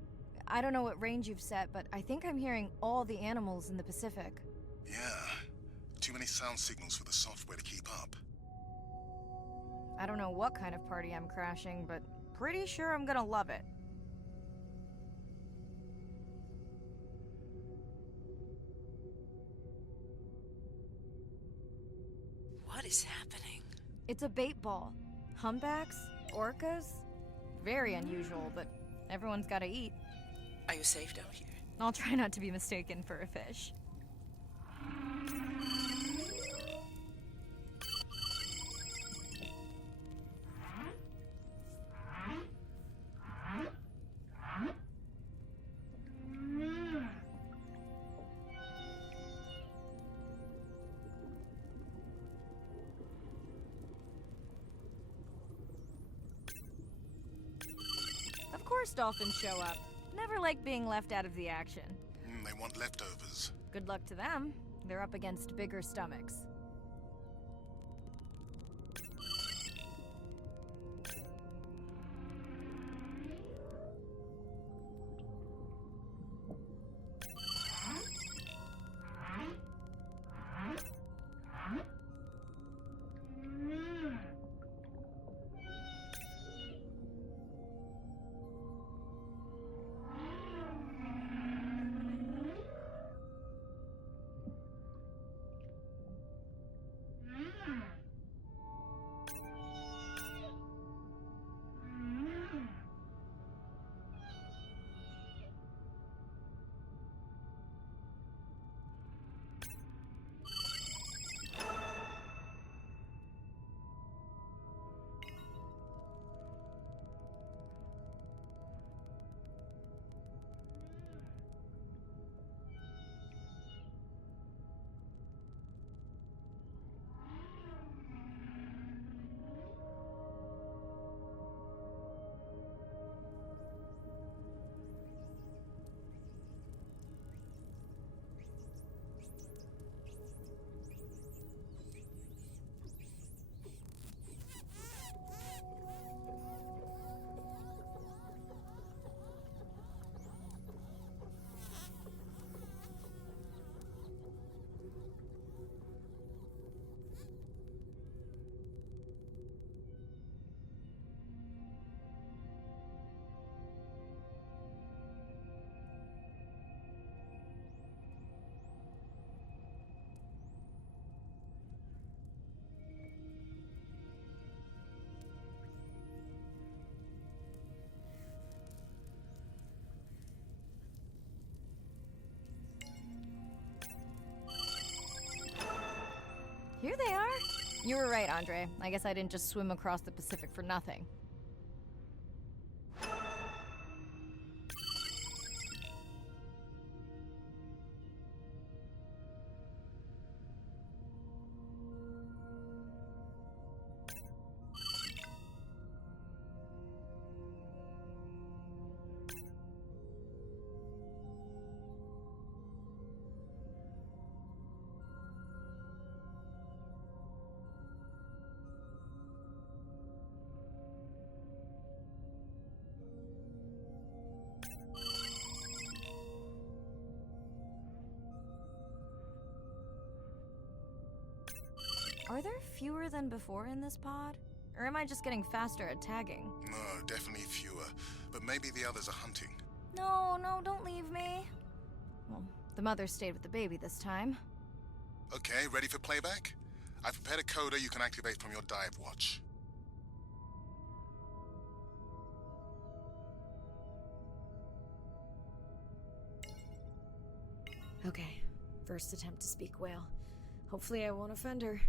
I don't know what range you've set, but I think I'm hearing all the animals in the Pacific. Yeah. Too many sound signals for the software to keep up. I don't know what kind of party I'm crashing, but pretty sure I'm gonna love it. What is happening? It's a bait ball. Humpbacks? Orcas? Very unusual, but everyone's gotta eat. Are you safe down here? I'll try not to be mistaken for a fish. Of course dolphins show up. Never like being left out of the action. They want leftovers. Good luck to them. They're up against bigger stomachs. Here they are. You were right, Andre. I guess I didn't just swim across the Pacific for nothing. Are there fewer than before in this pod? Or am I just getting faster at tagging? No, definitely fewer. But maybe the others are hunting. No, don't leave me. Well, the mother stayed with the baby this time. Okay, ready for playback? I've prepared a coder you can activate from your dive watch. Okay, first attempt to speak whale. Hopefully I won't offend her.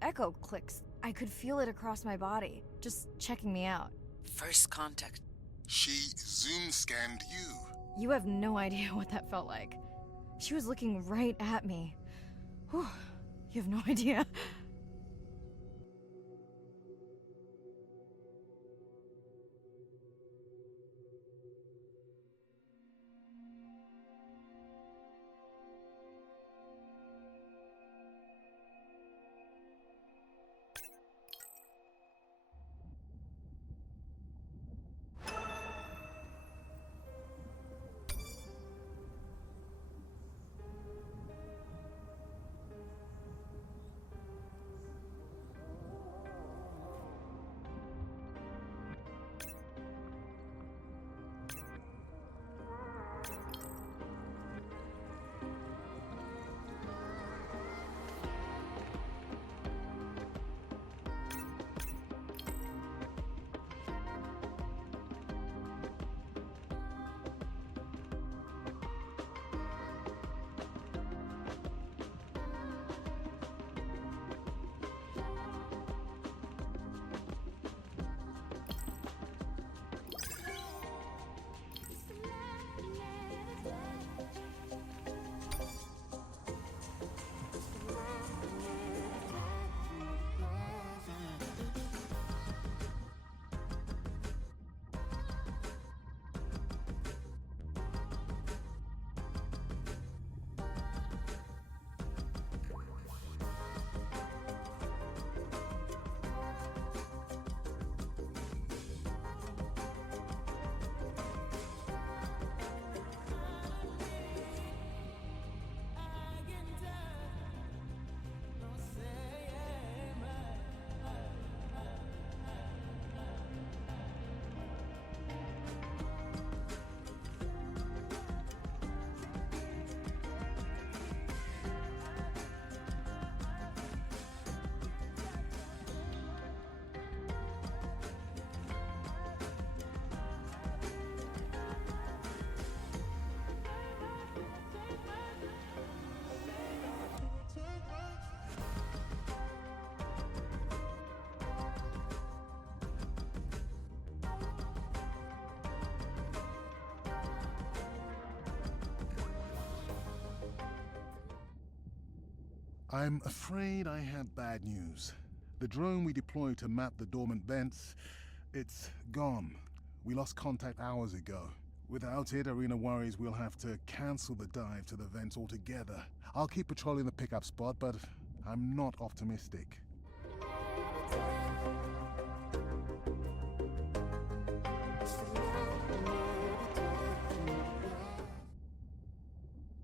Echo clicks. I could feel it across my body, just checking me out. First contact. She zoom scanned you. You have no idea what that felt like. She was looking right at me. Whew, you have no idea. I'm afraid I have bad news. The drone we deployed to map the dormant vents, it's gone. We lost contact hours ago. Without it, Arena worries we'll have to cancel the dive to the vents altogether. I'll keep patrolling the pickup spot, but I'm not optimistic.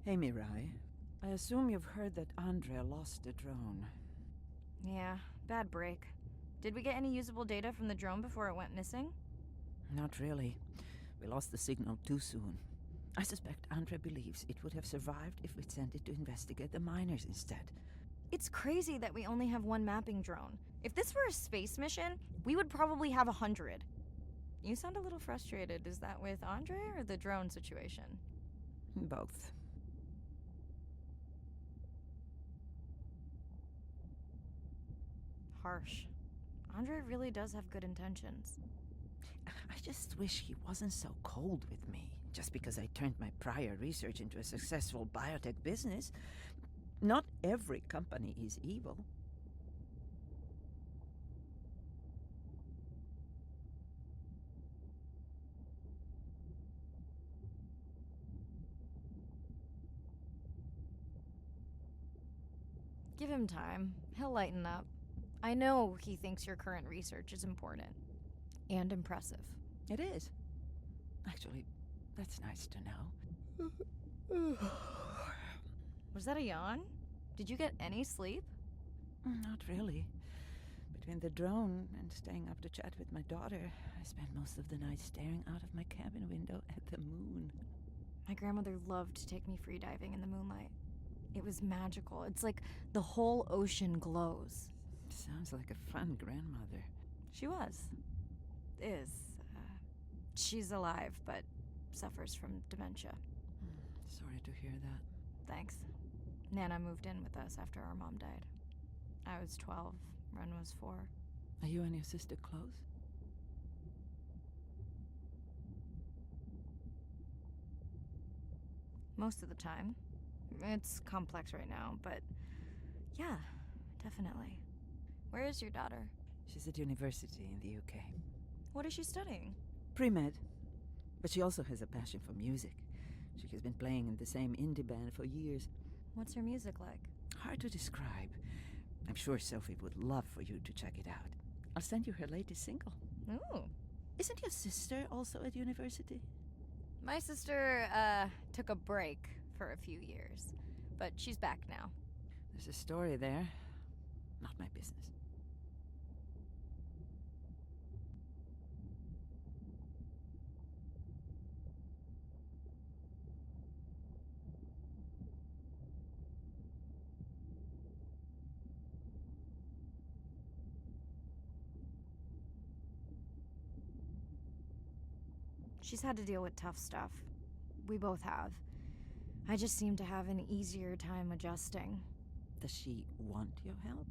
Hey, Mirai. I assume you've heard that Andrea lost a drone. Yeah, bad break. Did we get any usable data from the drone before it went missing? Not really. We lost the signal too soon. I suspect Andrea believes it would have survived if we'd sent it to investigate the miners instead. It's crazy that we only have one mapping drone. If this were a space mission, we would probably have 100. You sound a little frustrated. Is that with Andre or the drone situation? Both. Harsh. Andre really does have good intentions. I just wish he wasn't so cold with me, just because I turned my prior research into a successful biotech business. Not every company is evil. Give him time. He'll lighten up. I know he thinks your current research is important. And impressive. It is. Actually, that's nice to know. Was that a yawn? Did you get any sleep? Not really. Between the drone and staying up to chat with my daughter, I spent most of the night staring out of my cabin window at the moon. My grandmother loved to take me free diving in the moonlight. It was magical. It's like the whole ocean glows. Sounds like a fun grandmother. She was. Is. She's alive, but suffers from dementia. Sorry to hear that. Thanks. Nana moved in with us after our mom died. I was 12. Ren was 4. Are you and your sister close? Most of the time. It's complex right now, but yeah, definitely. Where is your daughter? She's at university in the UK. What is she studying? Pre-med. But she also has a passion for music. She has been playing in the same indie band for years. What's her music like? Hard to describe. I'm sure Sophie would love for you to check it out. I'll send you her latest single. Ooh. Isn't your sister also at university? My sister, took a break for a few years, but she's back now. There's a story there. Not my business. She's had to deal with tough stuff. We both have. I just seem to have an easier time adjusting. Does she want your help?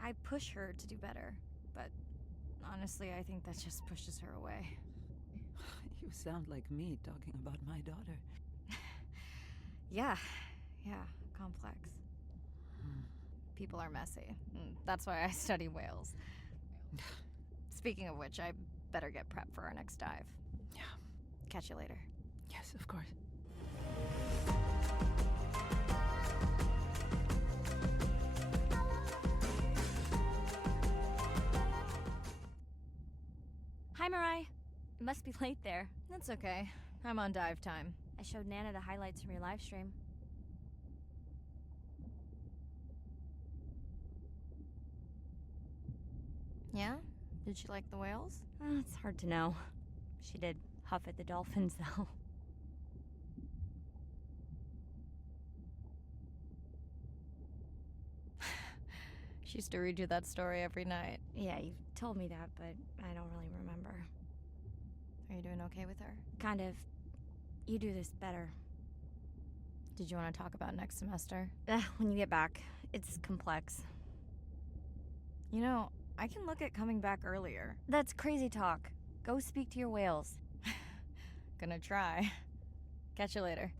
I push her to do better, but honestly, I think that just pushes her away. You sound like me talking about my daughter. Yeah, complex. People are messy. That's why I study whales. Speaking of which, I better get prepped for our next dive. Yeah. Catch you later. Yes, of course. Hi, Mirai. It must be late there. That's okay. I'm on dive time. I showed Nana the highlights from your live stream. Yeah? Did she like the whales? It's hard to know. She did huff at the dolphins, though. She used to read you that story every night. Yeah, you've told me that, but I don't really remember. Are you doing okay with her? Kind of. You do this better. Did you want to talk about next semester? When you get back. It's complex. You know, I can look at coming back earlier. That's crazy talk. Go speak to your whales. Gonna try. Catch you later.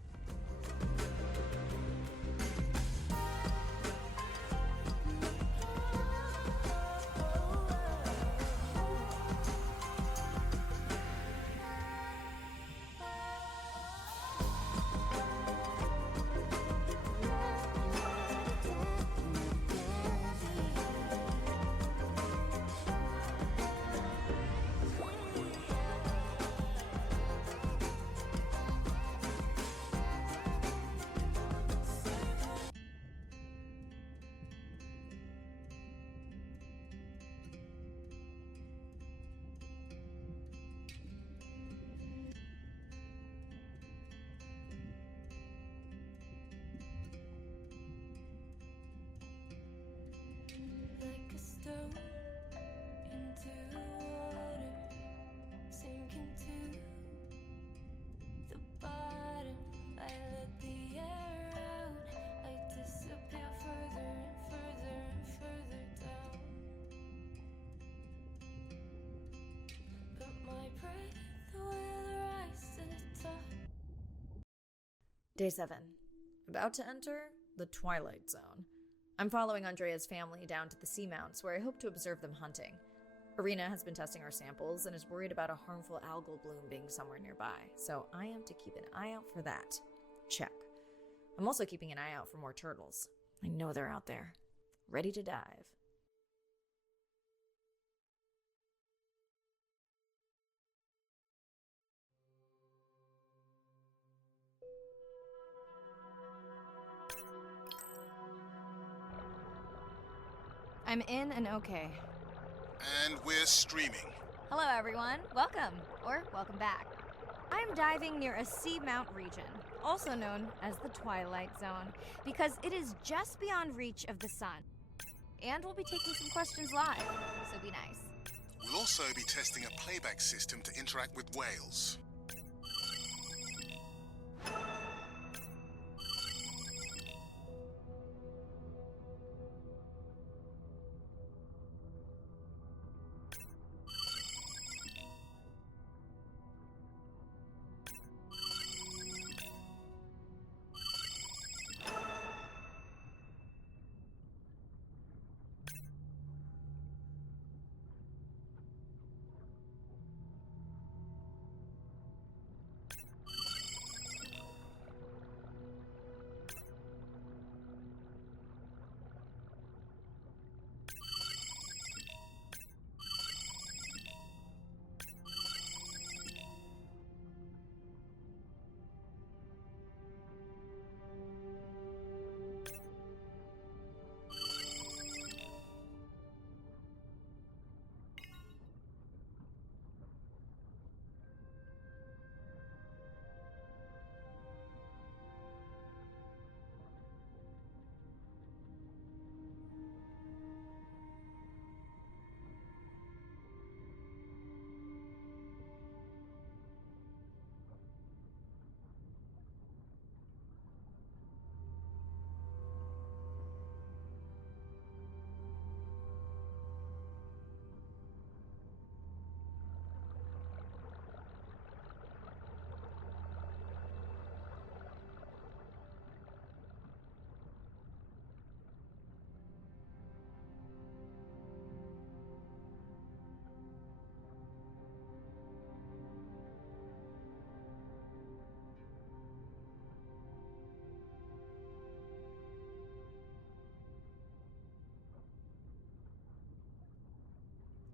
Like a stone into water, sinking to the bottom. I let the air out. I disappear further and further and further down. But my breath will rise to the top. Day 7. About to enter the Twilight Zone. I'm following Andrea's family down to the seamounts where I hope to observe them hunting. Irina has been testing our samples and is worried about a harmful algal bloom being somewhere nearby, so I am to keep an eye out for that. Check. I'm also keeping an eye out for more turtles. I know they're out there, ready to dive. I'm in and okay. And we're streaming. Hello, everyone. Welcome, or welcome back. I'm diving near a seamount region, also known as the Twilight Zone, because it is just beyond reach of the sun. And we'll be taking some questions live, so be nice. We'll also be testing a playback system to interact with whales.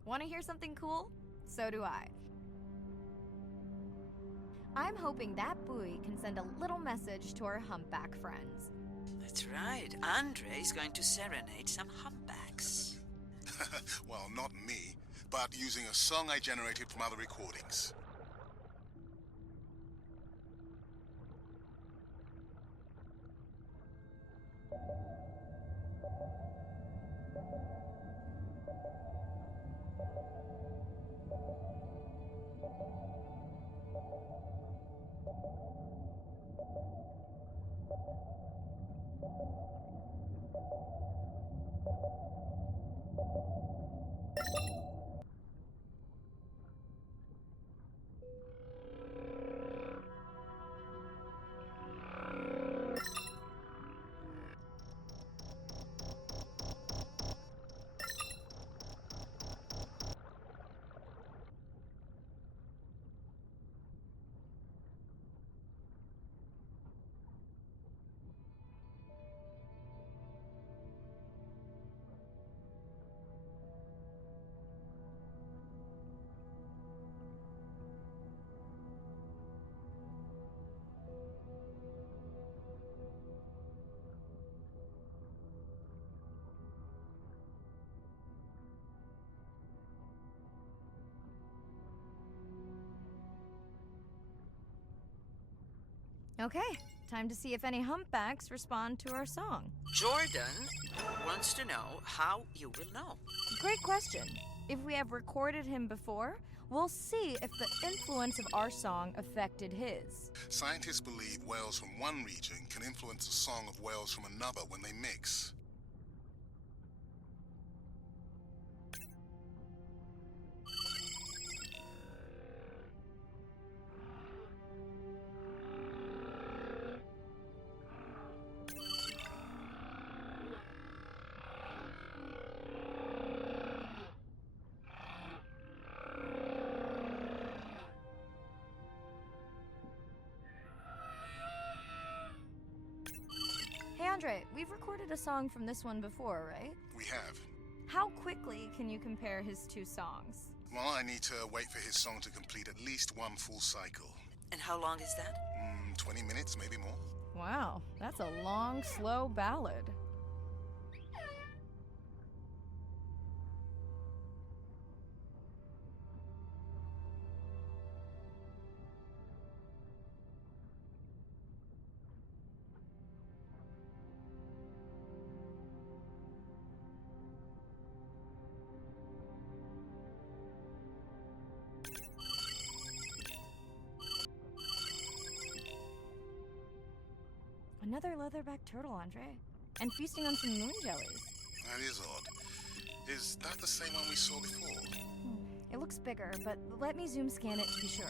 Want to hear something cool? So do I. I'm hoping that buoy can send a little message to our humpback friends. That's right. Andre is going to serenade some humpbacks. Well, not me, but using a song I generated from other recordings. Okay, time to see if any humpbacks respond to our song. Jordan wants to know how you will know. Great question. If we have recorded him before, we'll see if the influence of our song affected his. Scientists believe whales from one region can influence the song of whales from another when they mix. Hey Andre, we've recorded a song from this one before, right? We have. How quickly can you compare his two songs? Well, I need to wait for his song to complete at least one full cycle. And how long is that? 20 minutes, maybe more. Wow, that's a long, slow ballad. Another leatherback turtle, Andre. And feasting on some moon jellies. That is odd. Is that the same one we saw before? It looks bigger, but let me zoom scan it to be sure.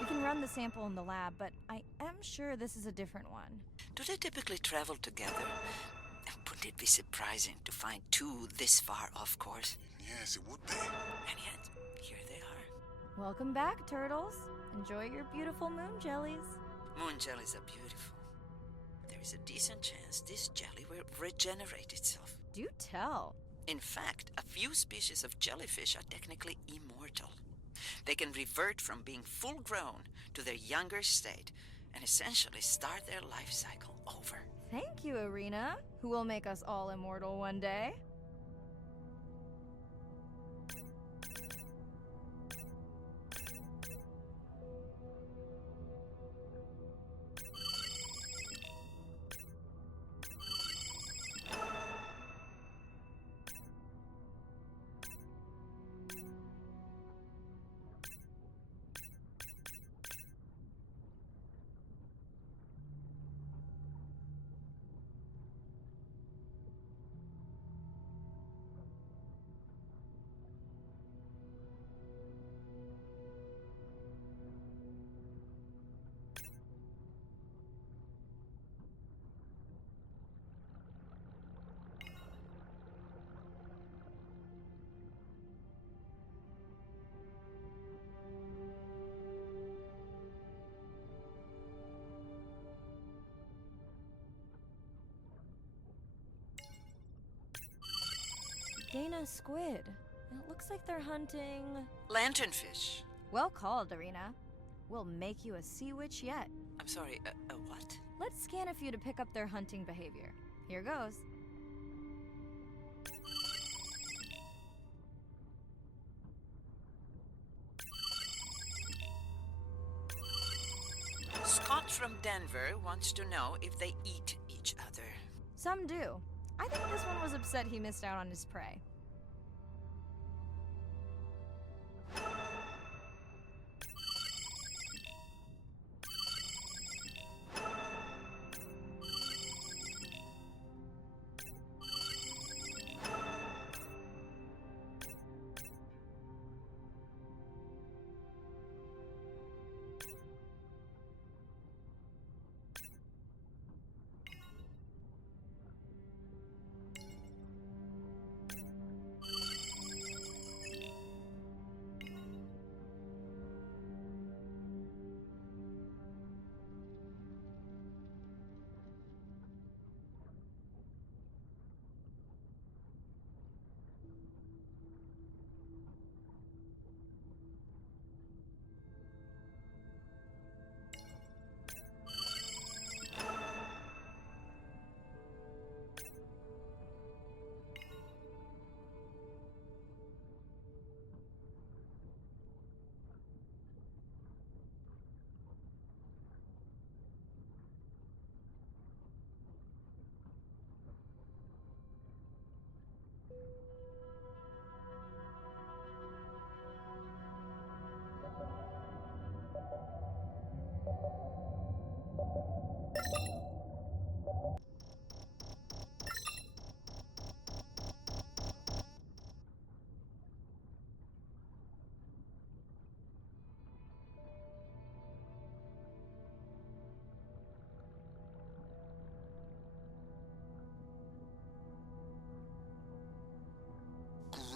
We can run the sample in the lab, but I am sure this is a different one. Do they typically travel together? Wouldn't it be surprising to find two this far off course? Yes, it would be. And yet, here they are. Welcome back, turtles. Enjoy your beautiful moon jellies. Moon jellies are beautiful. There is a decent chance this jelly will regenerate itself. Do tell. In fact, a few species of jellyfish are technically immortal. They can revert from being full grown to their younger state and essentially start their life cycle over. Thank you, Arena, who will make us all immortal one day. Dana squid. It looks like they're hunting... Lanternfish. Well called, Arena. We'll make you a sea witch yet. I'm sorry, a what? Let's scan a few to pick up their hunting behavior. Here goes. Scott from Denver wants to know if they eat each other. Some do. I think this one was upset he missed out on his prey.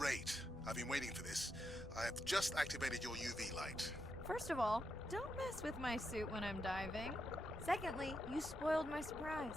Great. I've been waiting for this. I have just activated your UV light. First of all, don't mess with my suit when I'm diving. Secondly, you spoiled my surprise.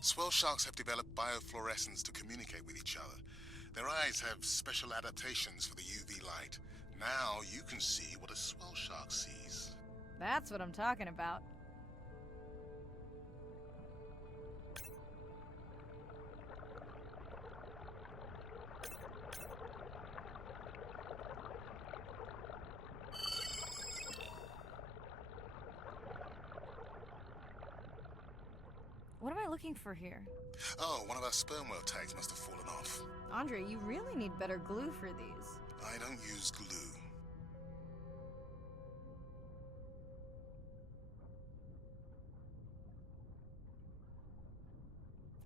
Swell sharks have developed biofluorescence to communicate with each other. Their eyes have special adaptations for the UV light. Now you can see what a swell shark sees. That's what I'm talking about. What am I looking for here? Oh, one of our sperm whale tags must have fallen off. Andre, you really need better glue for these. I don't use glue.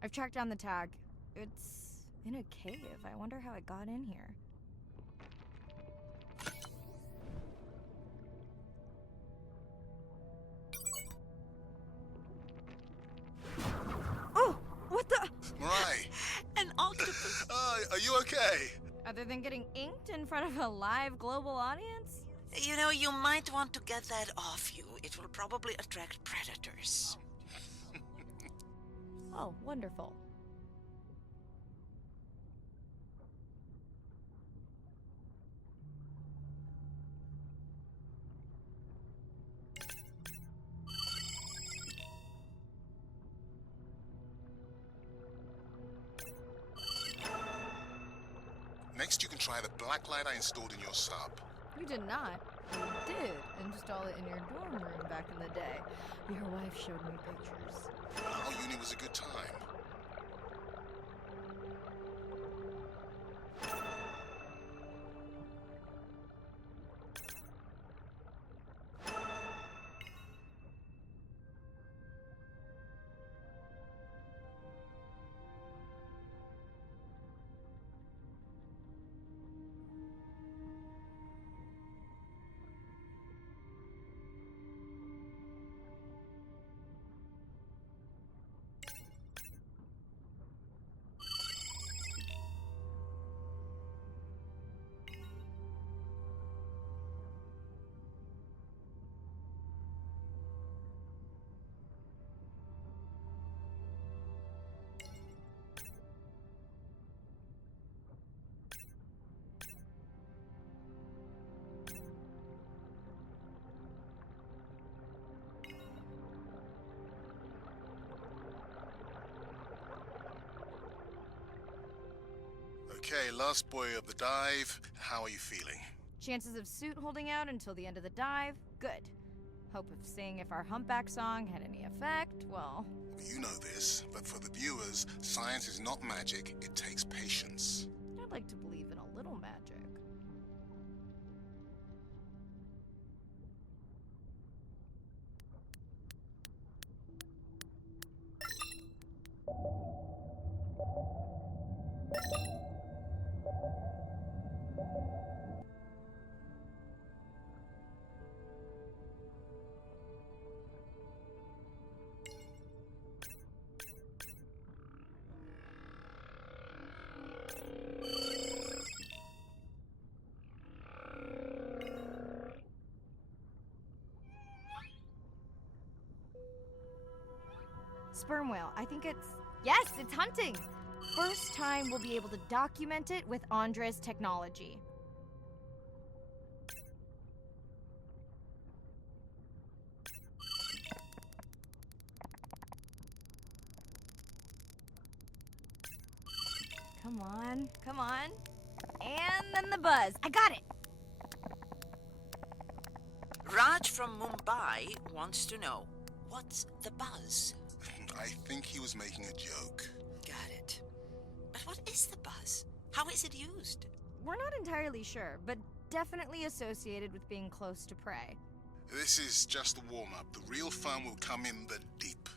I've tracked down the tag. It's in a cave. I wonder how it got in here. Oh! What the? Mirai! An octopus. Are you okay? Other than getting inked in front of a live global audience? You know, you might want to get that off you. It will probably attract predators. Oh, wonderful. Next, you can try the black light I installed in your sub. You did not. You did install it in your dorm room back in the day. Your wife showed me pictures. Our uni was a good time. Okay, last boy of the dive. How are you feeling? Chances of suit holding out until the end of the dive? Good. Hope of seeing if our humpback song had any effect? Well, You know this, but for the viewers, science is not magic. It takes patience. I'd like to believe in a little magic. sperm whale. I think it's... Yes, it's hunting! First time we'll be able to document it with Andre's technology. Come on, come on. And then the buzz. I got it! Raj from Mumbai wants to know, what's the buzz? I think he was making a joke. Got it. But what is the buzz? How is it used? We're not entirely sure, but definitely associated with being close to prey. This is just the warm-up. The real fun will come in the deep.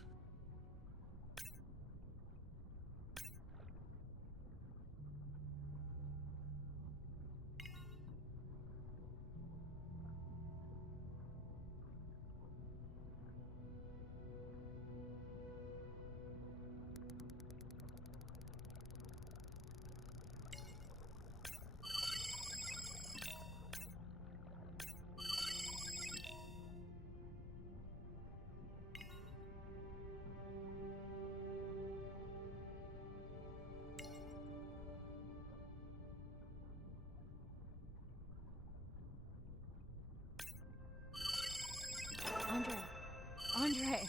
Andre.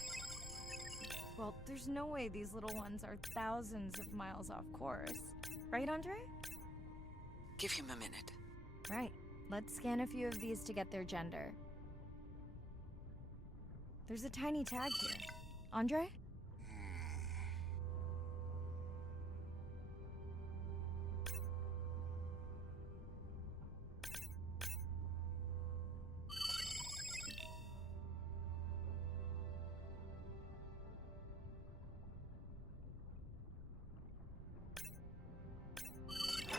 Well, there's no way these little ones are thousands of miles off course. Right, Andre? Give him a minute. Right. Let's scan a few of these to get their gender. There's a tiny tag here. Andre?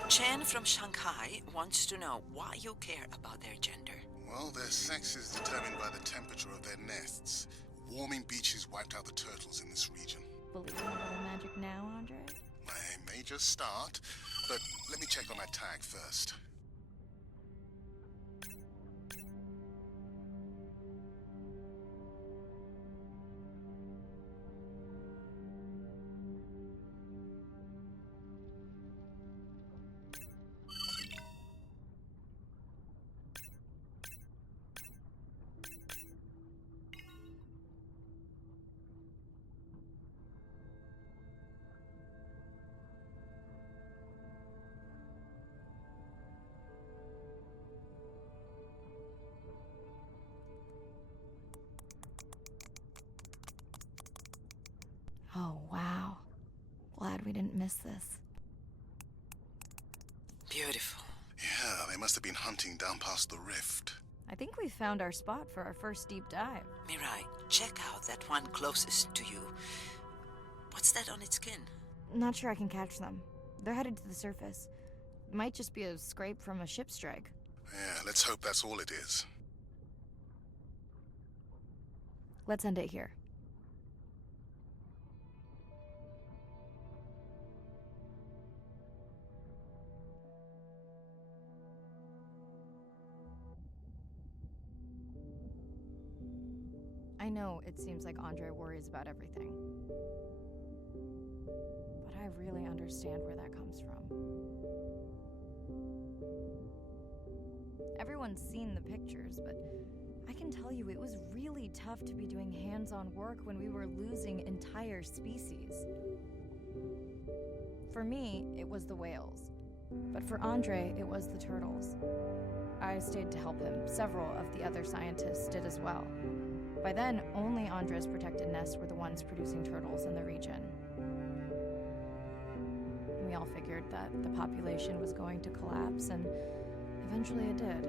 Chen from Shanghai wants to know why you care about their gender. Well, their sex is determined by the temperature of their nests. Warming beaches wiped out the turtles in this region. Believe in a little magic now, Andre? I may just start, but let me check on that tag first. Oh, wow. Glad we didn't miss this. Beautiful. Yeah, they must have been hunting down past the rift. I think we found our spot for our first deep dive. Mirai, check out that one closest to you. What's that on its skin? Not sure I can catch them. They're headed to the surface. Might just be a scrape from a ship strike. Yeah, let's hope that's all it is. Let's end it here. I know it seems like Andre worries about everything. But I really understand where that comes from. Everyone's seen the pictures, but I can tell you it was really tough to be doing hands-on work when we were losing entire species. For me, it was the whales. But for Andre, it was the turtles. I stayed to help him. Several of the other scientists did as well. By then, only Andre's protected nests were the ones producing turtles in the region. We all figured that the population was going to collapse, and eventually it did.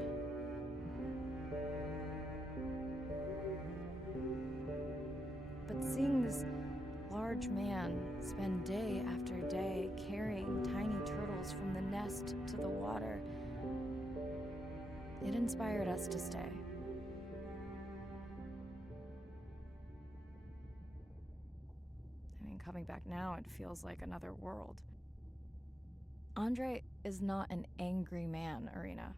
But seeing this large man spend day after day carrying tiny turtles from the nest to the water, it inspired us to stay. Coming back now, it feels like another world. Andre is not an angry man, Irina.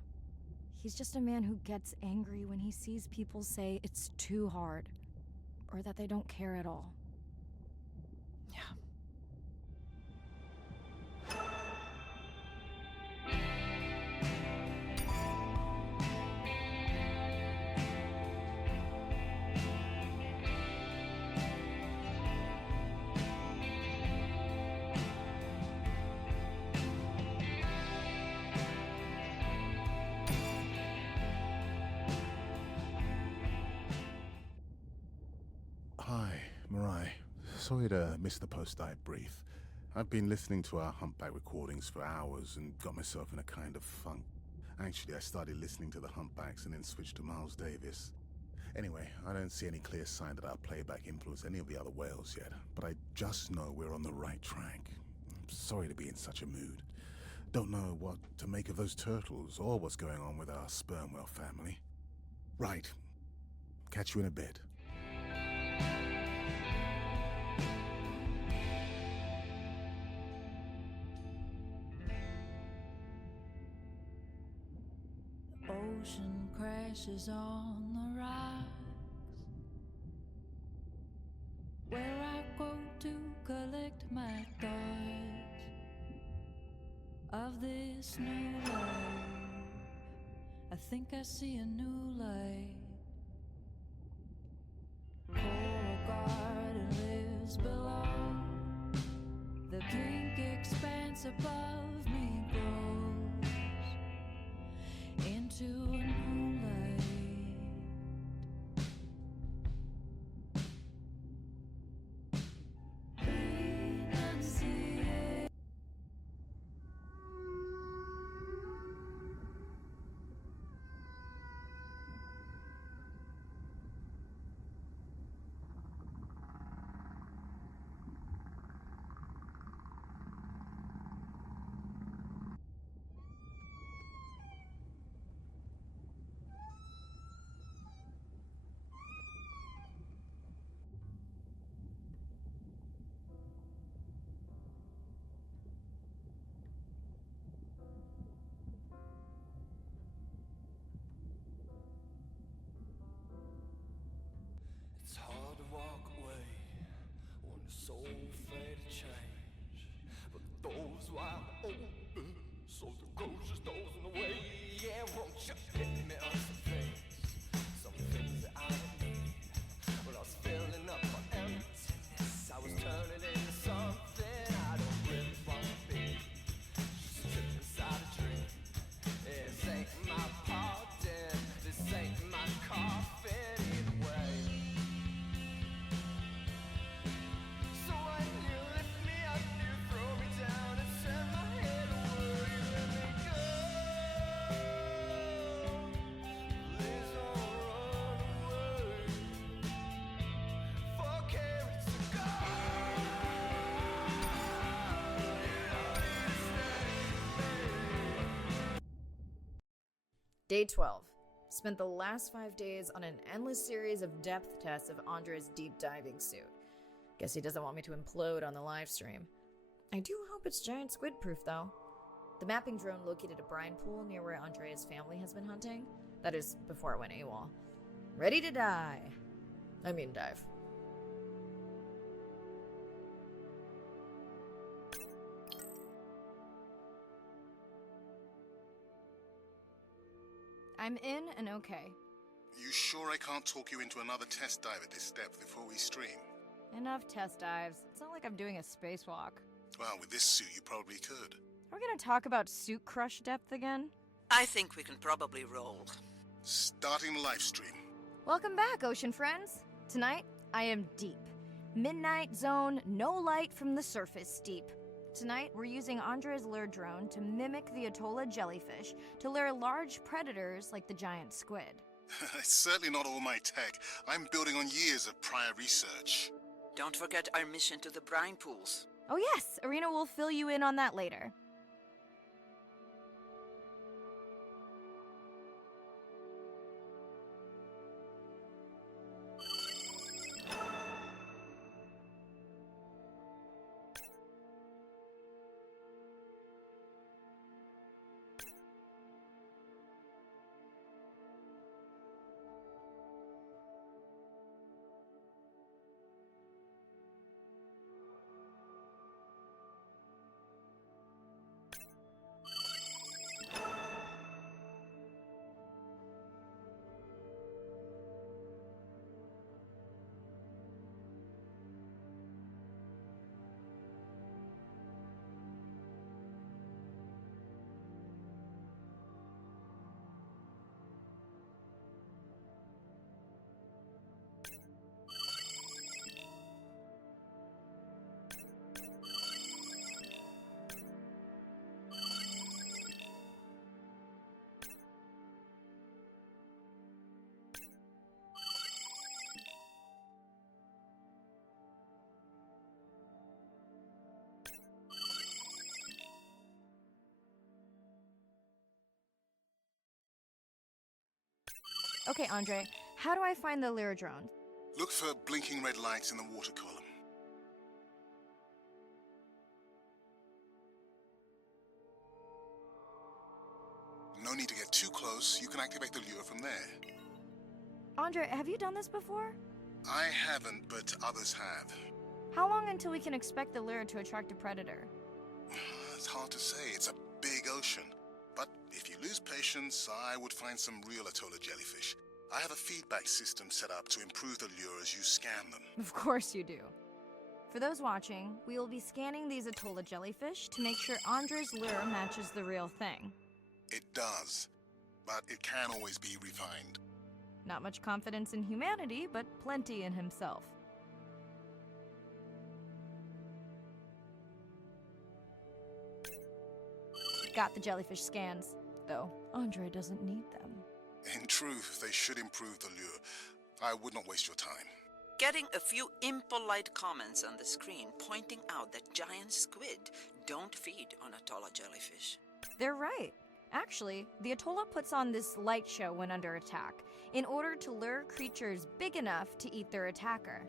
He's just a man who gets angry when he sees people say it's too hard, or that they don't care at all. sorry to miss the post-dive brief. I've been listening to our humpback recordings for hours and got myself in a kind of funk. Actually, I started listening to the humpbacks and then switched to Miles Davis. Anyway, I don't see any clear sign that our playback influenced any of the other whales yet, but I just know we're on the right track. I'm sorry to be in such a mood. Don't know what to make of those turtles or what's going on with our sperm whale family. Right. Catch you in a bit. Ocean crashes on the rocks, where I go to collect my thoughts of this new life. I think I see a new light. Coral garden lives below. The pink expanse above me grows into a new light. Enunciate. It's hard to walk away when the soul afraid to change. But the door's wide open, so the closures doors in the way. Yeah, won't you hit me on some things that I don't need. When I was filling up my emptiness, I was turning into something I don't really want to be. Just trip inside a dream. This ain't my pardon, this ain't my coffin either way. So when you lift me up, you throw me down and send my head away. You let me go. Please don't run away. For carrots to go. You don't need to stay. Day 12. Spent the last 5 days on an endless series of depth tests of Andre's deep diving suit. Guess he doesn't want me to implode on the live stream. I do hope it's giant squid proof though. The mapping drone located a brine pool near where Andrea's family has been hunting. That is before it went AWOL. Ready to dive. Dive. I'm in and okay. You sure I can't talk you into another test dive at this depth before we stream? Enough test dives. It's not like I'm doing a spacewalk. Well, with this suit you probably could. Are we gonna talk about suit crush depth again? I think we can probably roll. Starting the live stream. Welcome back, ocean friends. Tonight, I am deep. Midnight zone, no light from the surface deep. Tonight, we're using Andre's lure drone to mimic the Atolla jellyfish to lure large predators like the giant squid. It's certainly not all my tech. I'm building on years of prior research. Don't forget our mission to the brine pools. Oh yes, Arena will fill you in on that later. Okay, Andre, how do I find the lure drone? Look for blinking red lights in the water column. No need to get too close. You can activate the lure from there. Andre, have you done this before? I haven't, but others have. How long until we can expect the lure to attract a predator? It's hard to say. It's a big ocean. But if you lose patience, I would find some real Atolla jellyfish. I have a feedback system set up to improve the lure as you scan them. Of course you do. For those watching, we will be scanning these Atolla jellyfish to make sure Andre's lure matches the real thing. It does, but it can always be refined. Not much confidence in humanity, but plenty in himself. Got the jellyfish scans, though Andre doesn't need them. In truth, they should improve the lure. I would not waste your time. Getting a few impolite comments on the screen pointing out that giant squid don't feed on Atolla jellyfish. They're right. Actually, the Atolla puts on this light show when under attack, in order to lure creatures big enough to eat their attacker.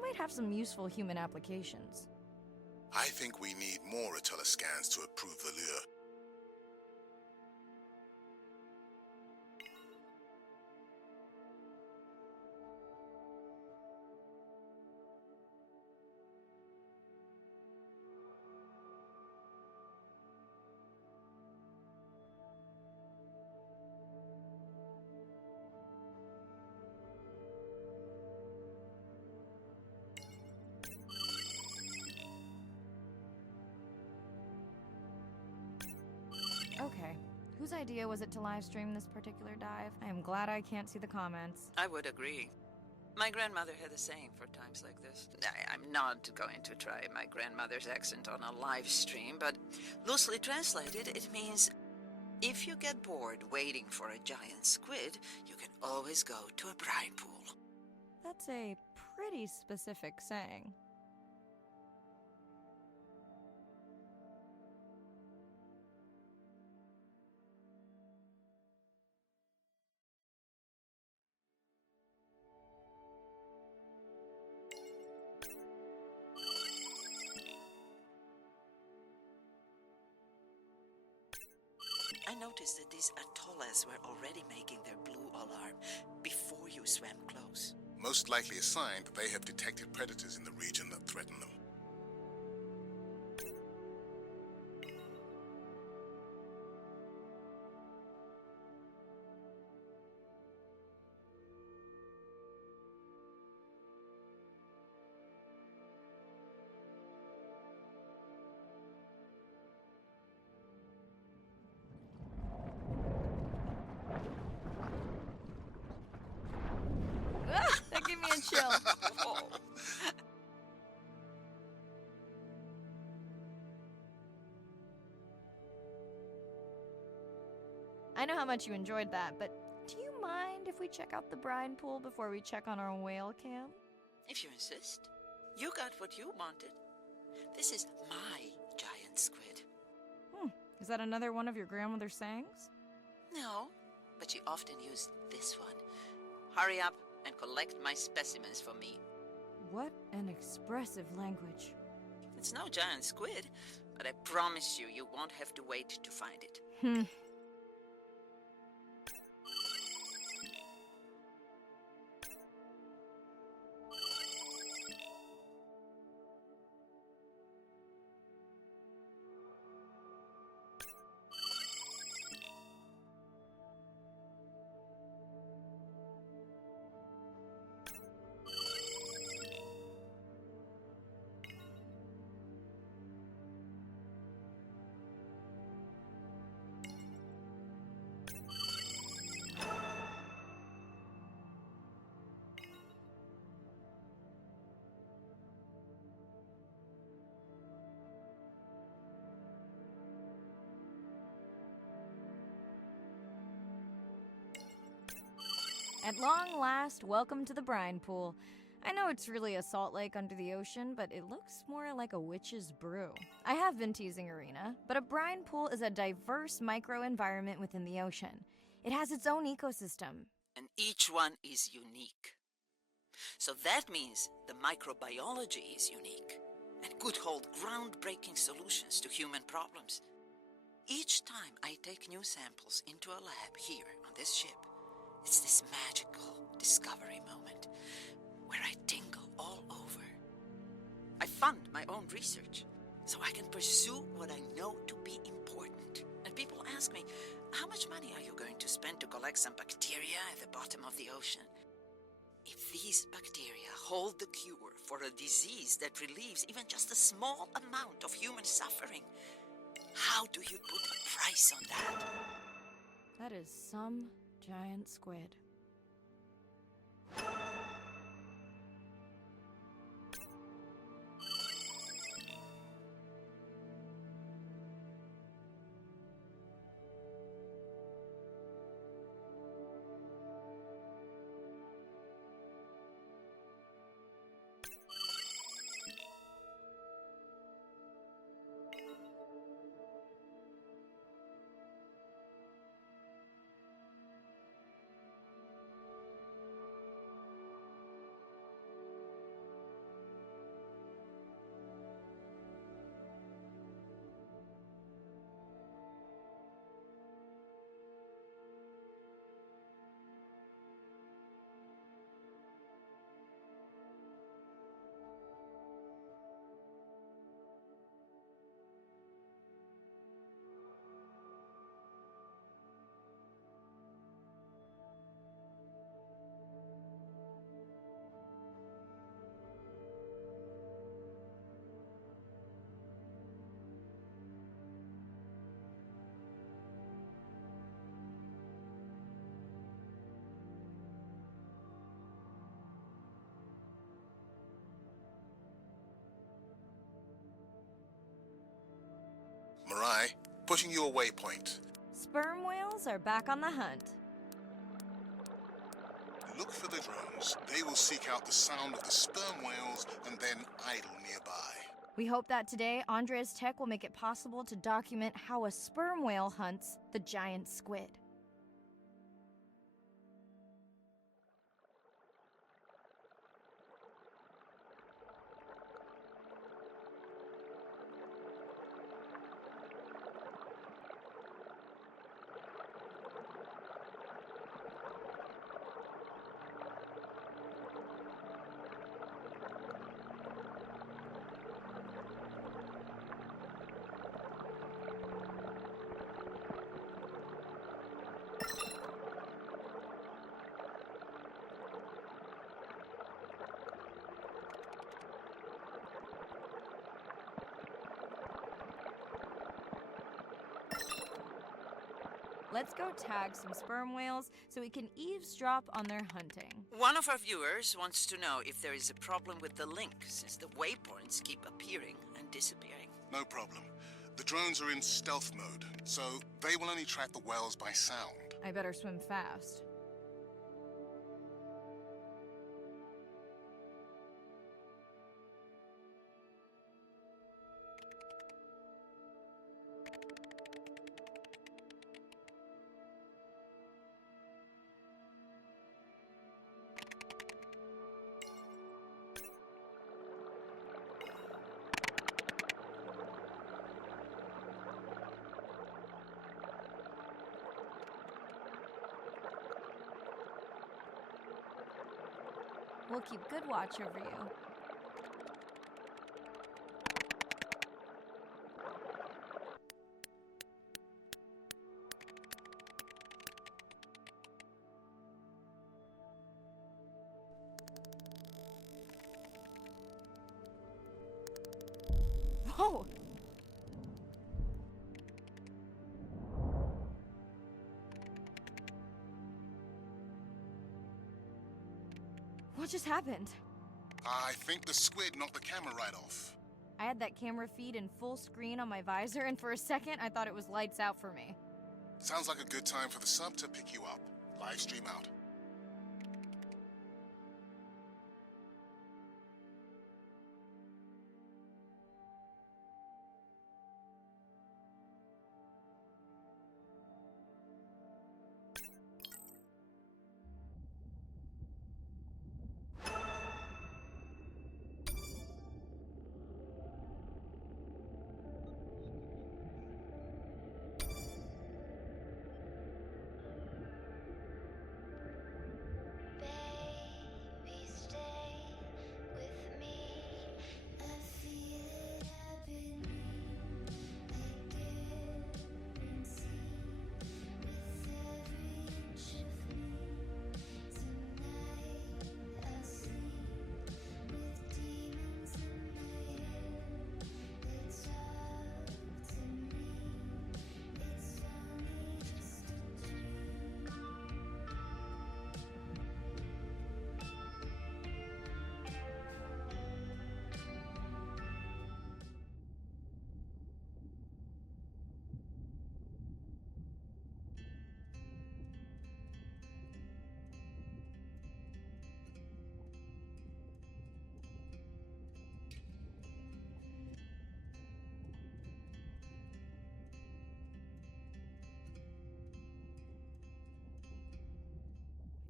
Might have some useful human applications. I think we need more Atolla scans to approve the lure. Okay, whose idea was it to live stream this particular dive? I am glad I can't see the comments. I would agree. My grandmother had a saying for times like this. I'm not going to try my grandmother's accent on a live stream, but loosely translated, it means if you get bored waiting for a giant squid, you can always go to a brine pool. That's a pretty specific saying. I noticed that these atollas were already making their blue alarm before you swam close. Most likely a sign that they have detected predators in the region that threaten them. That gave me a chill. Whoa. I know how much you enjoyed that, but do you mind if we check out the brine pool before we check on our whale cam? If you insist. You got what you wanted. This is my giant squid. Is that another one of your grandmother's sayings? No, but she often used this one. Hurry up and collect my specimens for me. What an expressive language. It's no giant squid, but I promise you, you won't have to wait to find it. At long last, welcome to the brine pool. I know it's really a salt lake under the ocean, but it looks more like a witch's brew. I have been teasing Arena, but a brine pool is a diverse microenvironment within the ocean. It has its own ecosystem. and each one is unique. So that means the microbiology is unique and could hold groundbreaking solutions to human problems. Each time I take new samples into a lab here on this ship, it's this magical discovery moment where I tingle all over. I fund my own research so I can pursue what I know to be important. And people ask me, how much money are you going to spend to collect some bacteria at the bottom of the ocean? If these bacteria hold the cure for a disease that relieves even just a small amount of human suffering, how do you put a price on that? That is some giant squid. Mirai, pushing you a waypoint. Sperm whales are back on the hunt. Look for the drones. They will seek out the sound of the sperm whales and then idle nearby. We hope that today, Andrea's tech will make it possible to document how a sperm whale hunts the giant squid. Let's go tag some sperm whales so we can eavesdrop on their hunting. One of our viewers wants to know if there is a problem with the link, since the waypoints keep appearing and disappearing. No problem. The drones are in stealth mode, so they will only track the whales by sound. I better swim fast. We'll keep good watch over you. Whoa! What just happened? I think the squid knocked the camera right off. I had that camera feed in full screen on my visor, and for a second I thought it was lights out for me. Sounds like a good time for the sub to pick you up. Live stream out.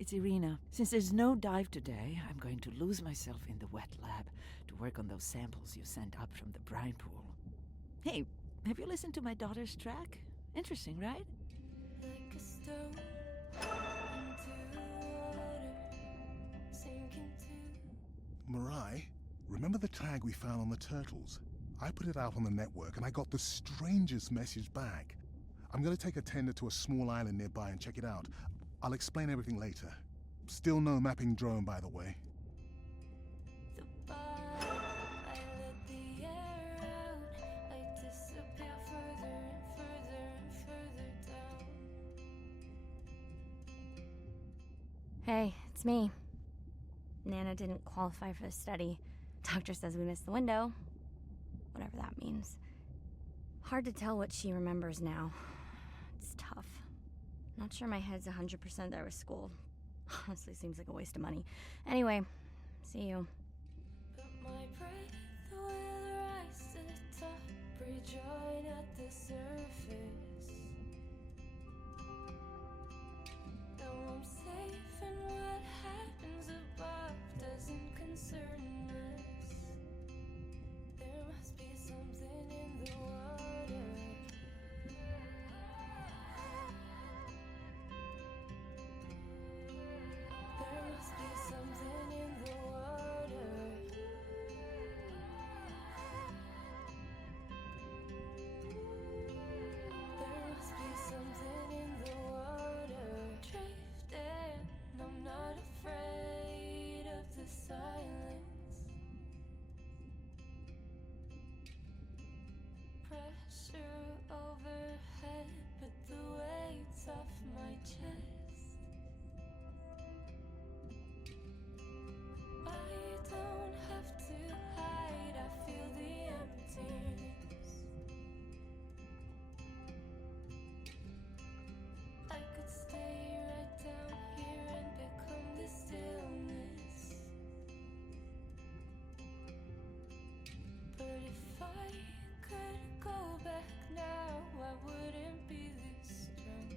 It's Irina. Since there's no dive today, I'm going to lose myself in the wet lab to work on those samples you sent up from the brine pool. Hey, have you listened to my daughter's track? Interesting, right? Like a stone into water, sinking to. Mirai, remember the tag we found on the turtles? I put it out on the network and I got the strangest message back. I'm going to take a tender to a small island nearby and check it out. I'll explain everything later. Still no mapping drone, by the way. The bottom, I let the air out. I disappear further and further and further down. Hey, it's me. Nana didn't qualify for the study. Doctor says we missed the window. Whatever that means. Hard to tell what she remembers now. It's tough. Not sure my head's 100% there with school. Honestly, seems like a waste of money. Anyway, see you. Put my breath away, the rise to the top, rejoin at the surface. Now I'm safe, and what happens above doesn't concern us. There must be something in the water. There must be something in the water. There must be something in the water. Drifting, I'm not afraid of the silence. Pressure overhead, but the weight's off my chest. I don't have to hide, I feel the emptiness. I could stay right down here and become the stillness. But if I could go back now, I wouldn't be this strong.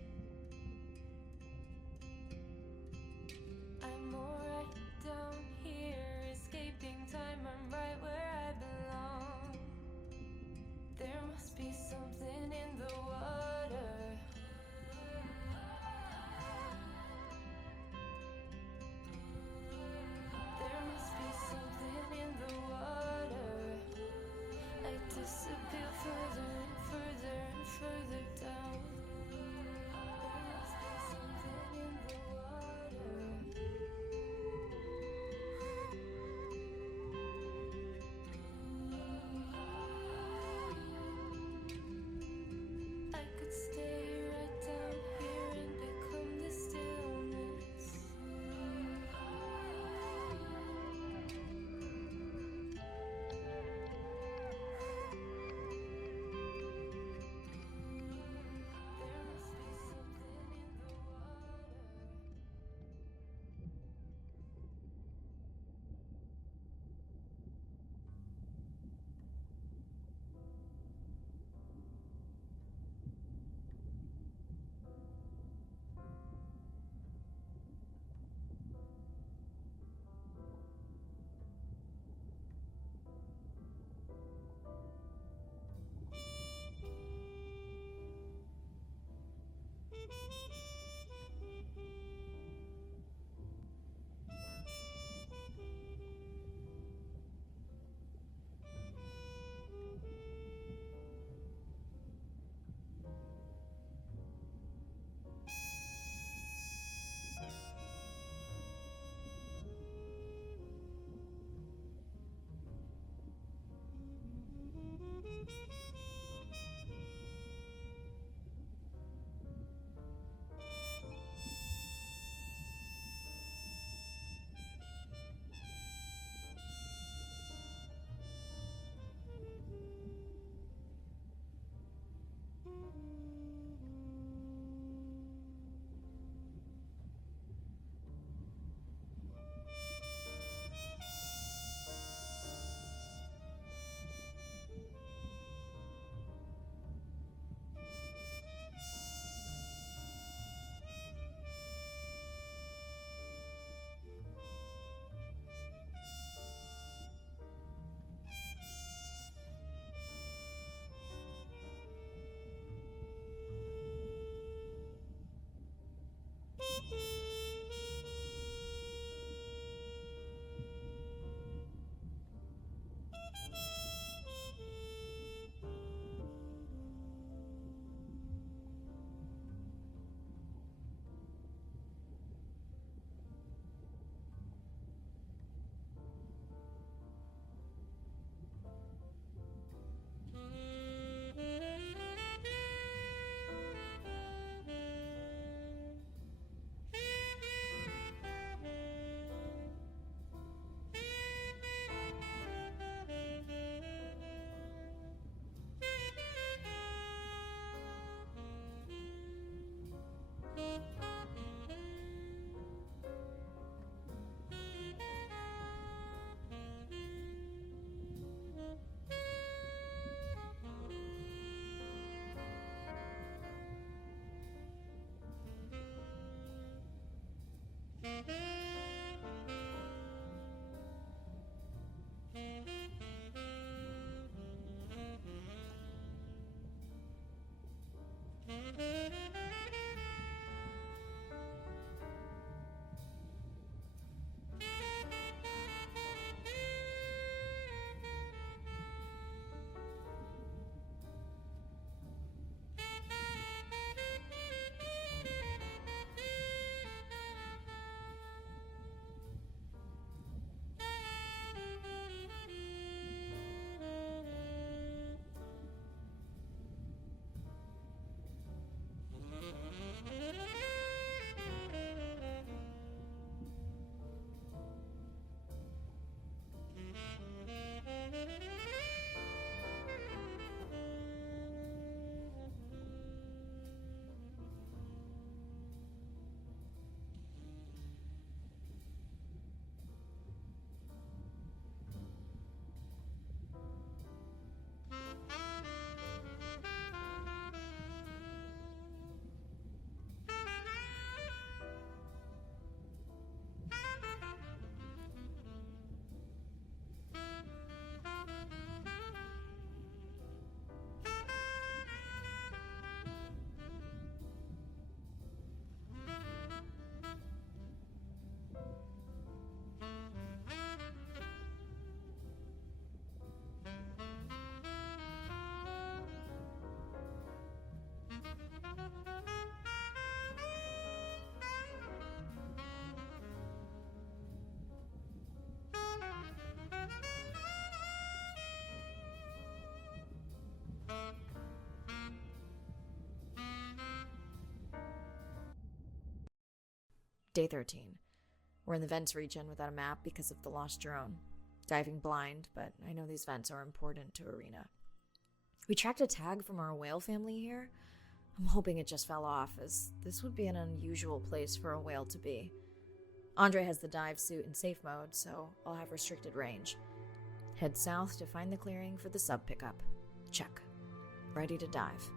Day 13. We're in the vents region without a map because of the lost drone. Diving blind, but I know these vents are important to Arena. We tracked a tag from our whale family here. I'm hoping it just fell off, as this would be an unusual place for a whale to be. Andre has the dive suit in safe mode, so I'll have restricted range. Head south to find the clearing for the sub pickup. Check. Ready to dive.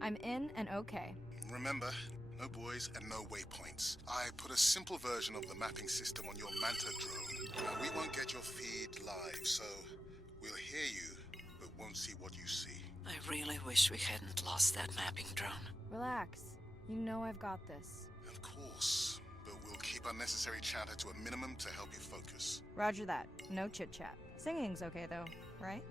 I'm in and okay. Remember, no buoys and no waypoints. I put a simple version of the mapping system on your Manta drone. Now, we won't get your feed live, so we'll hear you, but won't see what you see. I really wish we hadn't lost that mapping drone. Relax. You know I've got this. Of course, but we'll keep unnecessary chatter to a minimum to help you focus. Roger that. No chit-chat. Singing's okay, though, right?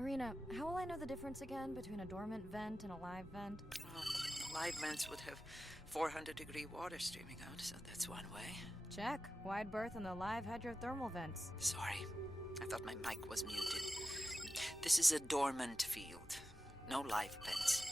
Arena, how will I know the difference again between a dormant vent and a live vent? Well, the live vents would have 400-degree water streaming out, so that's one way. Check. Wide berth in the live hydrothermal vents. Sorry, I thought my mic was muted. This is a dormant field. No live vents.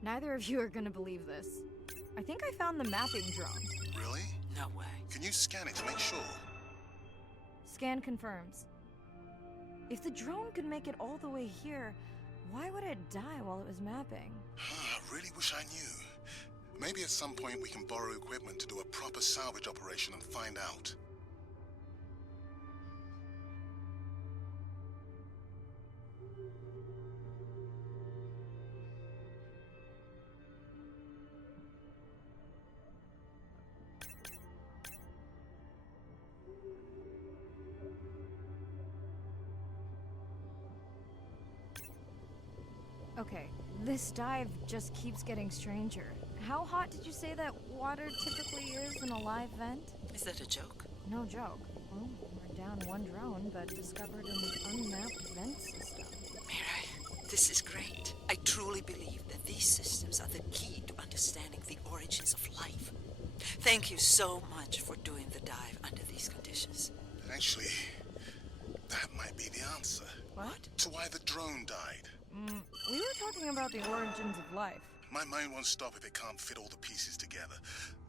Neither of you are gonna believe this. I think I found the mapping drone. Really? No way. Can you scan it to make sure? Scan confirms. If the drone could make it all the way here, why would it die while it was mapping? I really wish I knew. Maybe at some point we can borrow equipment to do a proper salvage operation and find out. Okay, this dive just keeps getting stranger. How hot did you say that water typically is in a live vent? Is that a joke? No joke. Well, we're down one drone, but discovered an unmapped vent system. Mirai, this is great. I truly believe that these systems are the key to understanding the origins of life. Thank you so much for doing the dive under these conditions. Actually, that might be the answer. What? To why the drone died. We were talking about the origins of life. My mind won't stop if it can't fit all the pieces together.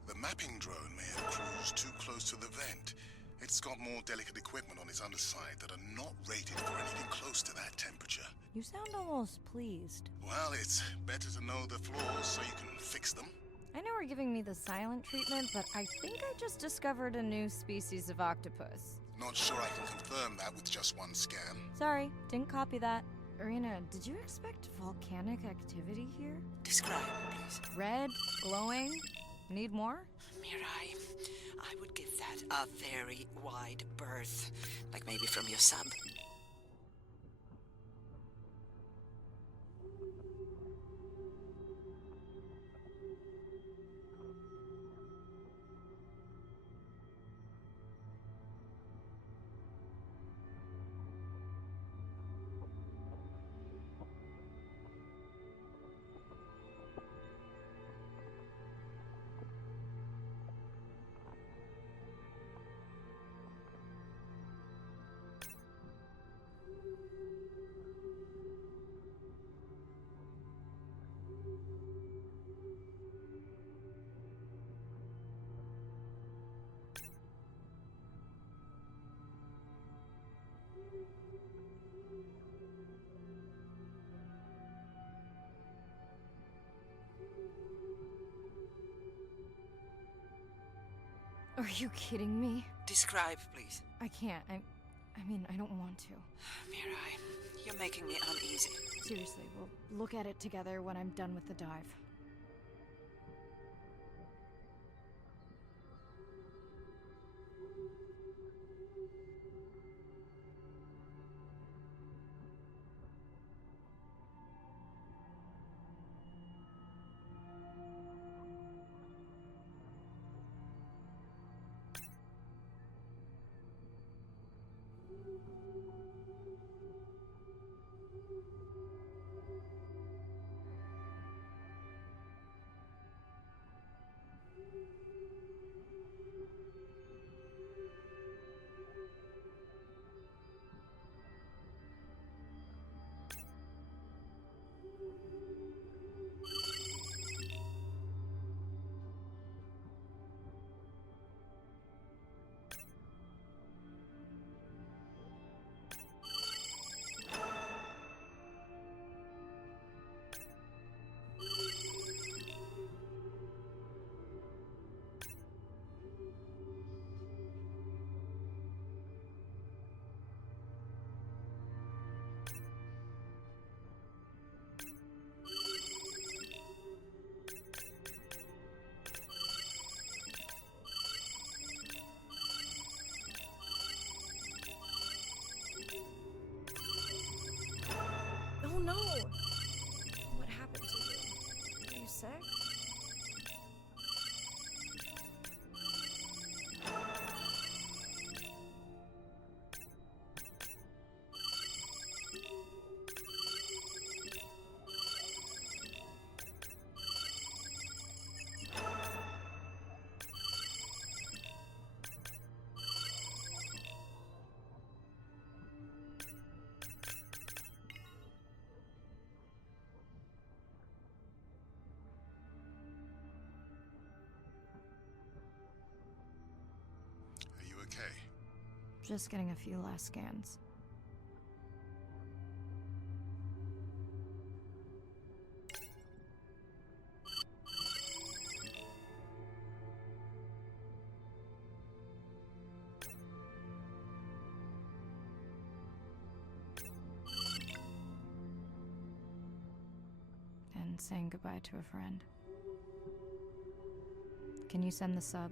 The mapping drone may have cruised too close to the vent. It's got more delicate equipment on its underside that are not rated for anything close to that temperature. You sound almost pleased. Well, it's better to know the flaws so you can fix them. I know we're giving me the silent treatment, but I think I just discovered a new species of octopus. Not sure I can confirm that with just one scan. Sorry, didn't copy that. Arena, did you expect volcanic activity here? Describe, please. Red, glowing. Need more? Mirai, I would give that a very wide berth. Like maybe from your sub. Are you kidding me? Describe, please. I can't. I mean, I don't want to. Mirai, you're making me uneasy. Seriously, we'll look at it together when I'm done with the dive. Oh no! What happened to you? Are you sick? Are you okay? Just getting a few last scans. And saying goodbye to a friend. Can you send the sub?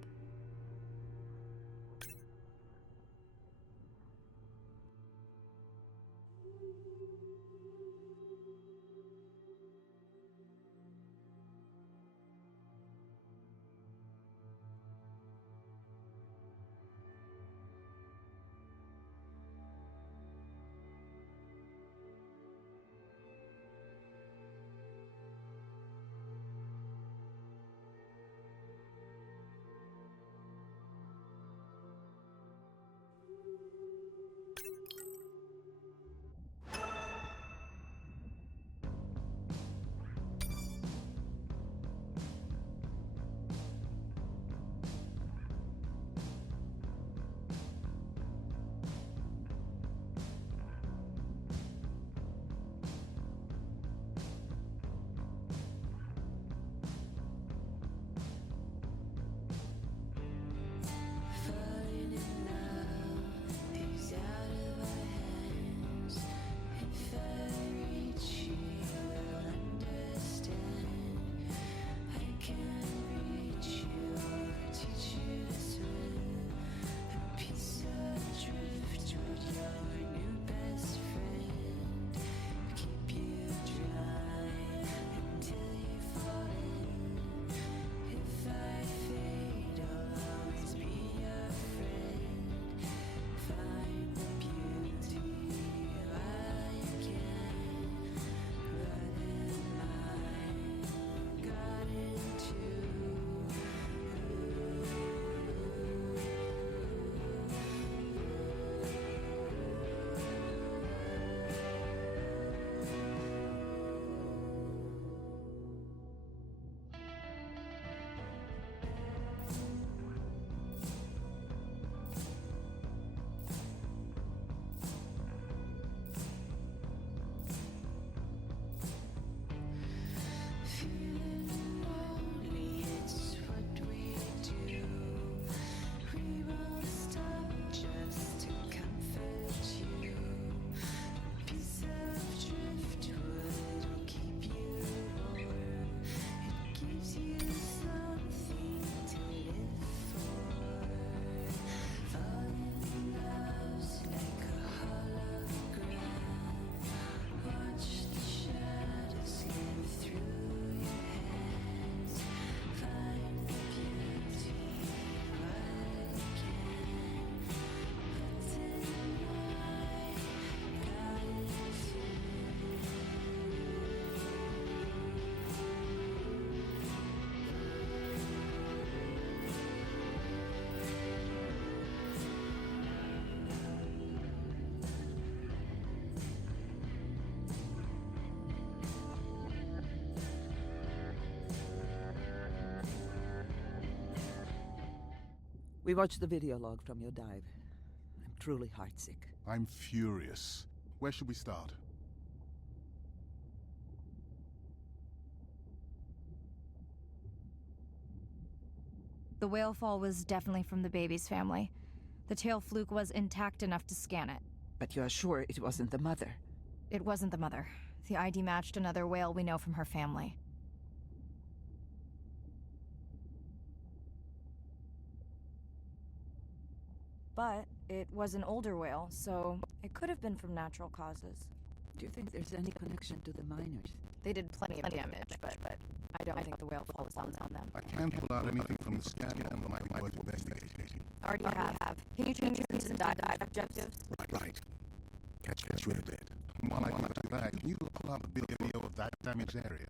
We watched the video log from your dive. I'm truly heartsick. I'm furious. Where should we start? The whale fall was definitely from the baby's family. The tail fluke was intact enough to scan it. But you're sure it wasn't the mother? It wasn't the mother. The ID matched another whale we know from her family. But it was an older whale, so it could have been from natural causes. Do you think there's any connection to the miners? They did plenty of damage, but I don't think the whale fall was on them. I can't pull out anything from the scan that might be worth investigating. Already have. Can you change these and dive objectives? Right. Catch you in a bit. While I do that, can you pull out the video of that damaged area?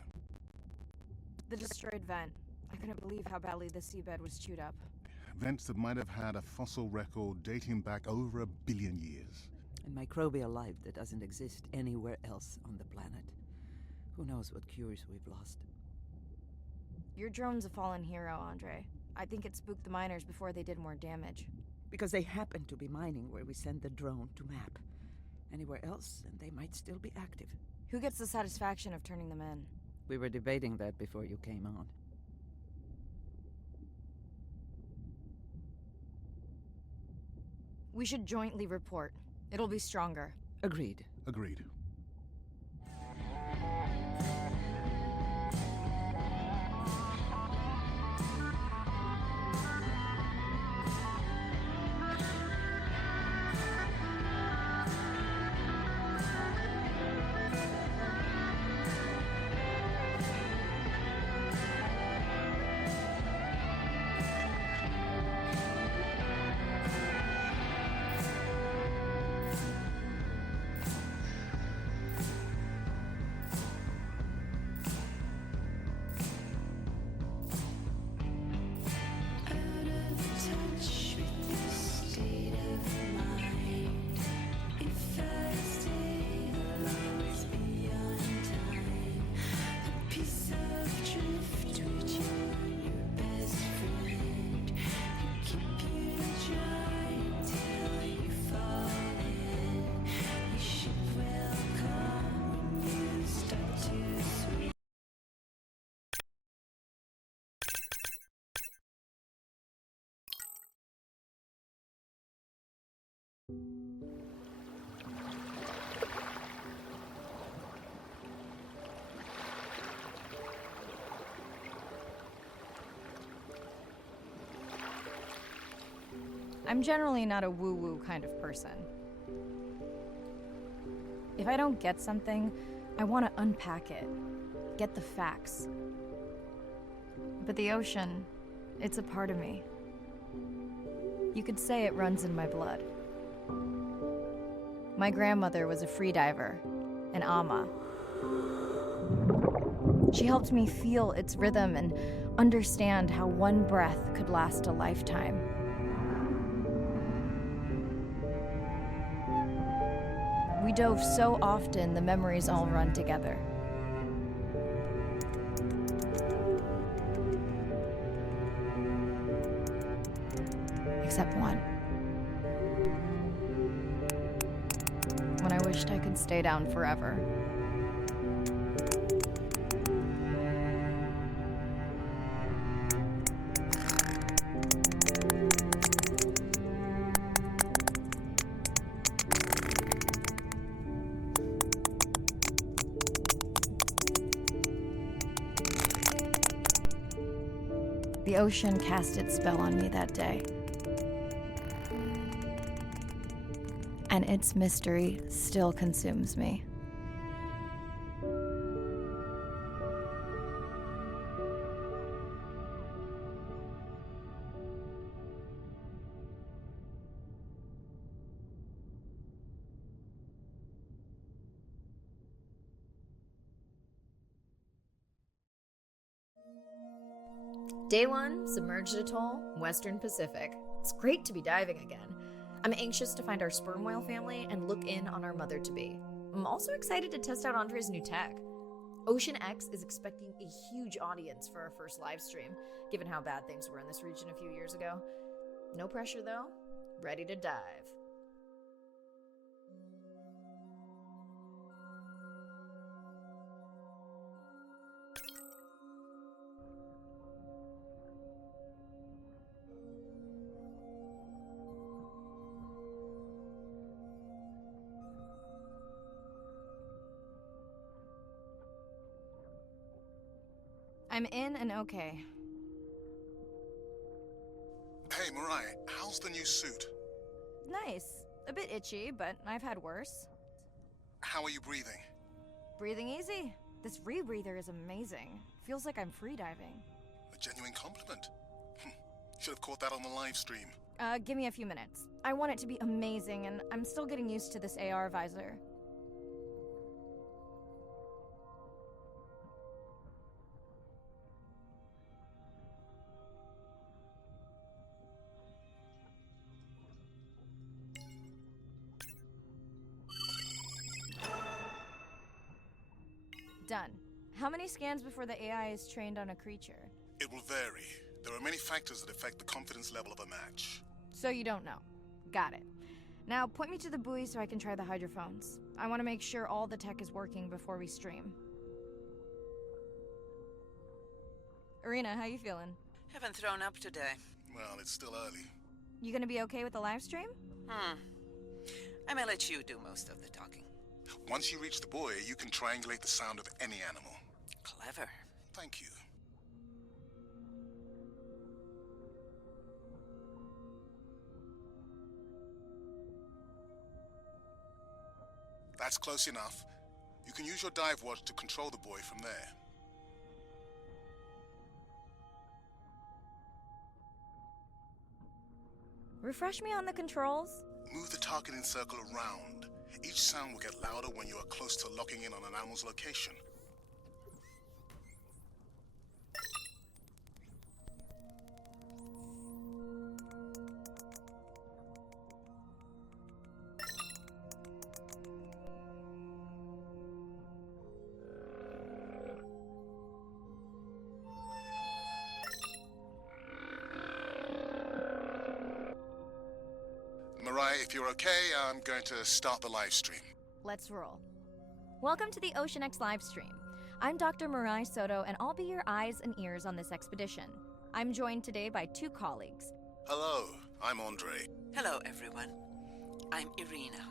The destroyed vent. I couldn't believe how badly the seabed was chewed up. Vents that might have had a fossil record dating back over 1 billion years. And microbial life that doesn't exist anywhere else on the planet. Who knows what cures we've lost. Your drone's a fallen hero, Andre. I think it spooked the miners before they did more damage. Because they happen to be mining where we send the drone to map. Anywhere else, and they might still be active. Who gets the satisfaction of turning them in? We were debating that before you came on. We should jointly report. It'll be stronger. Agreed. Agreed. I'm generally not a woo-woo kind of person. If I don't get something, I want to unpack it, get the facts. But the ocean, it's a part of me. You could say it runs in my blood. My grandmother was a freediver, an ama. She helped me feel its rhythm and understand how one breath could last a lifetime. We dove so often, the memories all run together. Except one. When I wished I could stay down forever. The ocean cast its spell on me that day. And its mystery still consumes me. Day 1, Submerged Atoll, Western Pacific. It's great to be diving again. I'm anxious to find our sperm whale family and look in on our mother-to-be. I'm also excited to test out Andre's new tech. Ocean X is expecting a huge audience for our first live stream, given how bad things were in this region a few years ago. No pressure though. Ready to dive. I'm in and okay. Hey, Mirai, how's the new suit? Nice. A bit itchy, but I've had worse. How are you breathing? Breathing easy. This rebreather is amazing. Feels like I'm freediving. A genuine compliment. Should have caught that on the live stream. Give me a few minutes. I want it to be amazing, and I'm still getting used to this AR visor. Done. How many scans before the AI is trained on a creature? It will vary. There are many factors that affect the confidence level of a match. So you don't know. Got it. Now point me to the buoy so I can try the hydrophones. I want to make sure all the tech is working before we stream. Irina, how you feeling? Haven't thrown up today. Well, it's still early. You gonna be okay with the live stream? I may let you do most of the talking. Once you reach the buoy, you can triangulate the sound of any animal. Clever. Thank you. That's close enough. You can use your dive watch to control the buoy from there. Refresh me on the controls. Move the targeting circle around. Each sound will get louder when you are close to locking in on an animal's location. Mirai, if you're okay, I'm going to start the live stream. Let's roll. Welcome to the Ocean X live stream. I'm Dr. Mirai Soto, and I'll be your eyes and ears on this expedition. I'm joined today by two colleagues. Hello, I'm Andre. Hello, everyone. I'm Irina.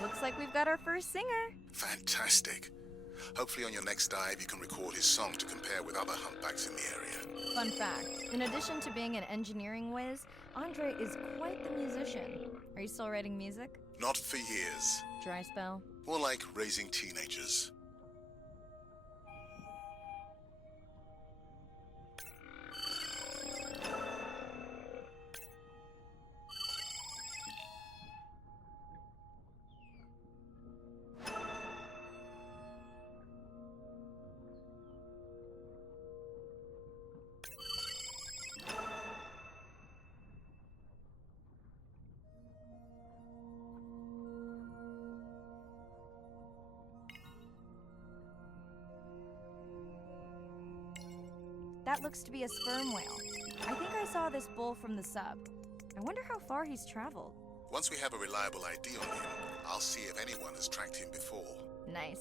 Looks like we've got our first singer. Fantastic. Hopefully on your next dive you can record his song to compare with other humpbacks in the area. Fun fact, in addition to being an engineering whiz, Andre is quite the musician. Are you still writing music? Not for years. Dry spell? More like raising teenagers. That looks to be a sperm whale. I think I saw this bull from the sub. I wonder how far he's traveled. Once we have a reliable ID on him, I'll see if anyone has tracked him before. Nice.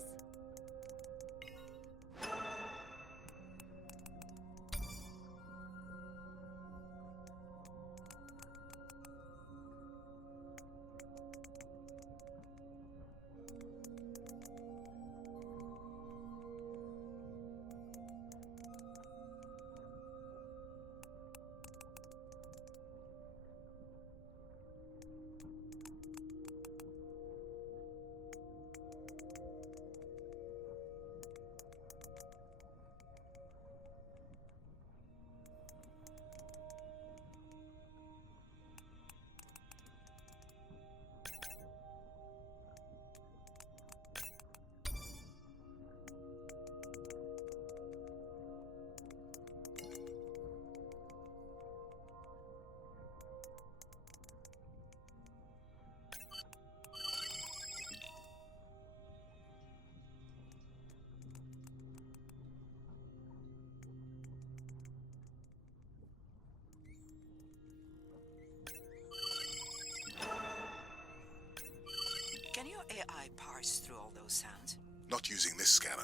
Can your AI parse through all those sounds? Not using this scanner.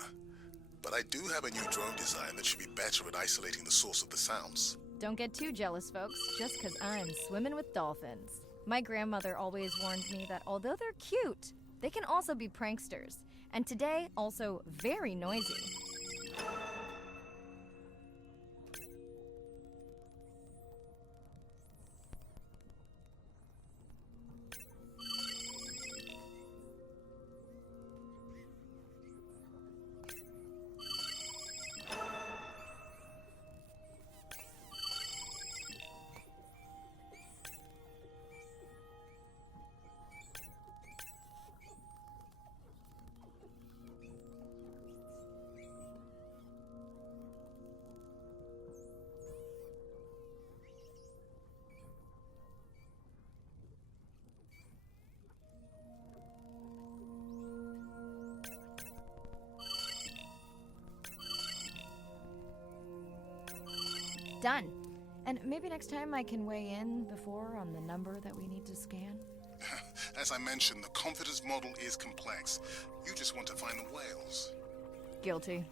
But I do have a new drone design that should be better at isolating the source of the sounds. Don't get too jealous, folks, just 'cause I'm swimming with dolphins. My grandmother always warned me that although they're cute, they can also be pranksters. And today, also very noisy. Done. And maybe next time I can weigh in before on the number that we need to scan. As I mentioned, the confidence model is complex. You just want to find the whales. Guilty.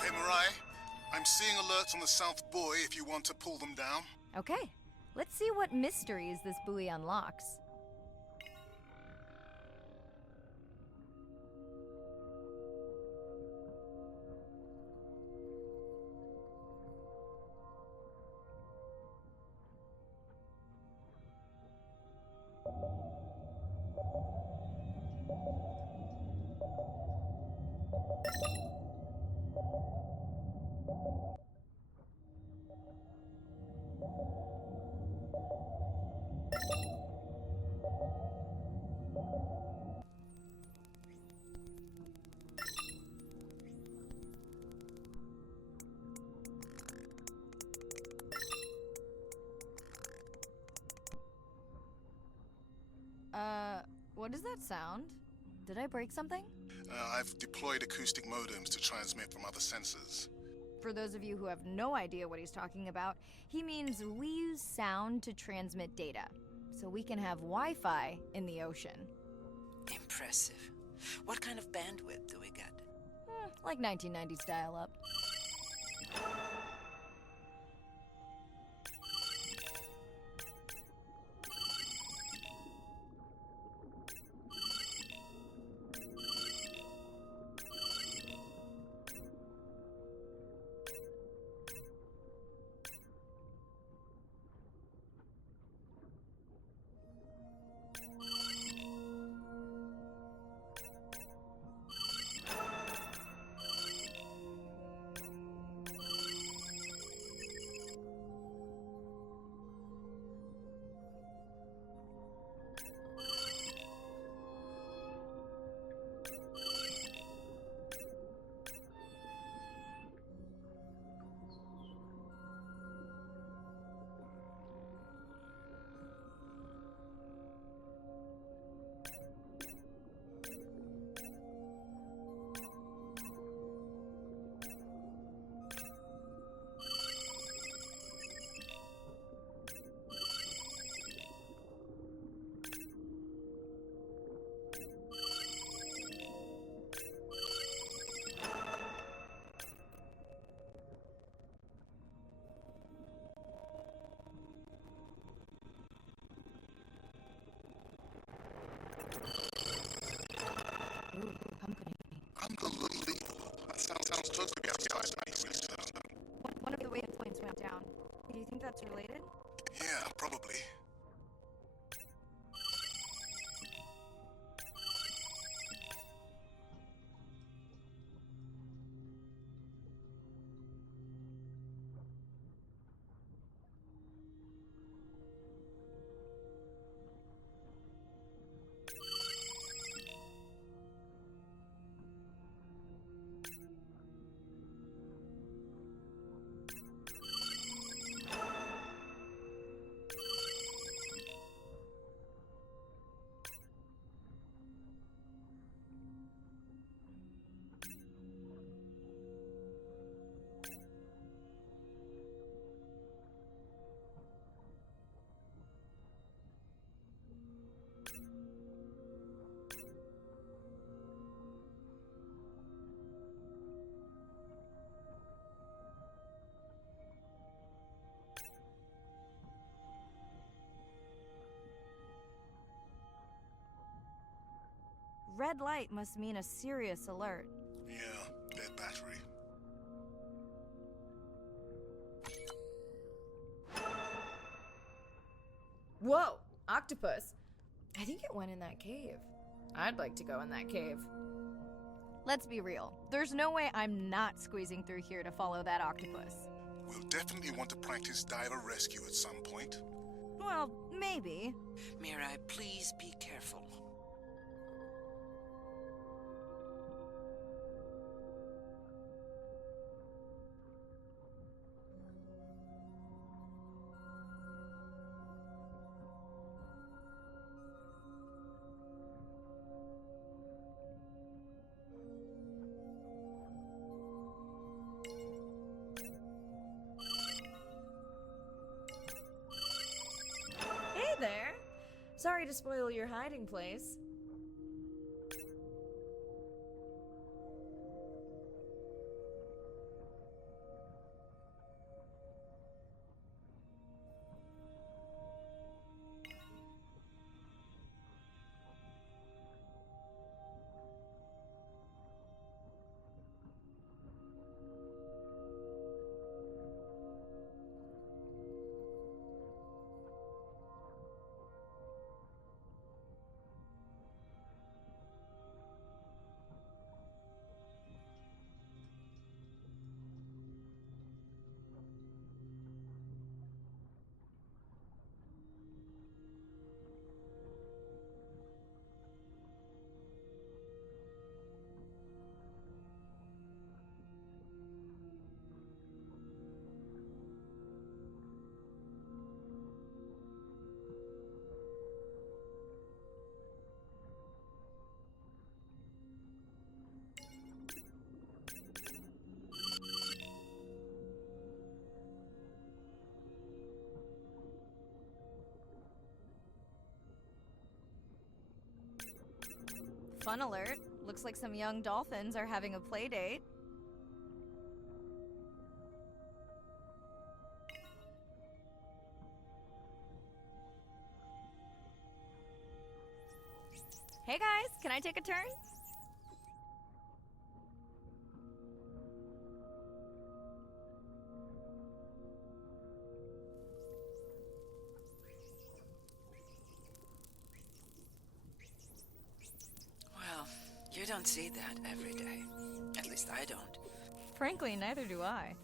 Hey, Mirai, I'm seeing alerts on the south buoy if you want to pull them down. Okay, let's see what mysteries this buoy unlocks. What does that sound? Did I break something? I've deployed acoustic modems to transmit from other sensors. For those of you who have no idea what he's talking about, he means we use sound to transmit data, so we can have Wi-Fi in the ocean. Impressive. What kind of bandwidth do we get? Like 1990s dial-up. Supposed to be outside, but you really don't know. One of the wave points went down. Do you think that's related? Yeah, probably. Red light must mean a serious alert. Yeah, dead battery. Whoa! Octopus! I think it went in that cave. I'd like to go in that cave. Let's be real. There's no way I'm not squeezing through here to follow that octopus. We'll definitely want to practice diver rescue at some point. Well, maybe. Mirai, please be careful. Hey there! Sorry to spoil your hiding place. Fun alert. Looks like some young dolphins are having a play date. Hey guys, can I take a turn? Well, you don't see that every day. At least I don't. Frankly, neither do I.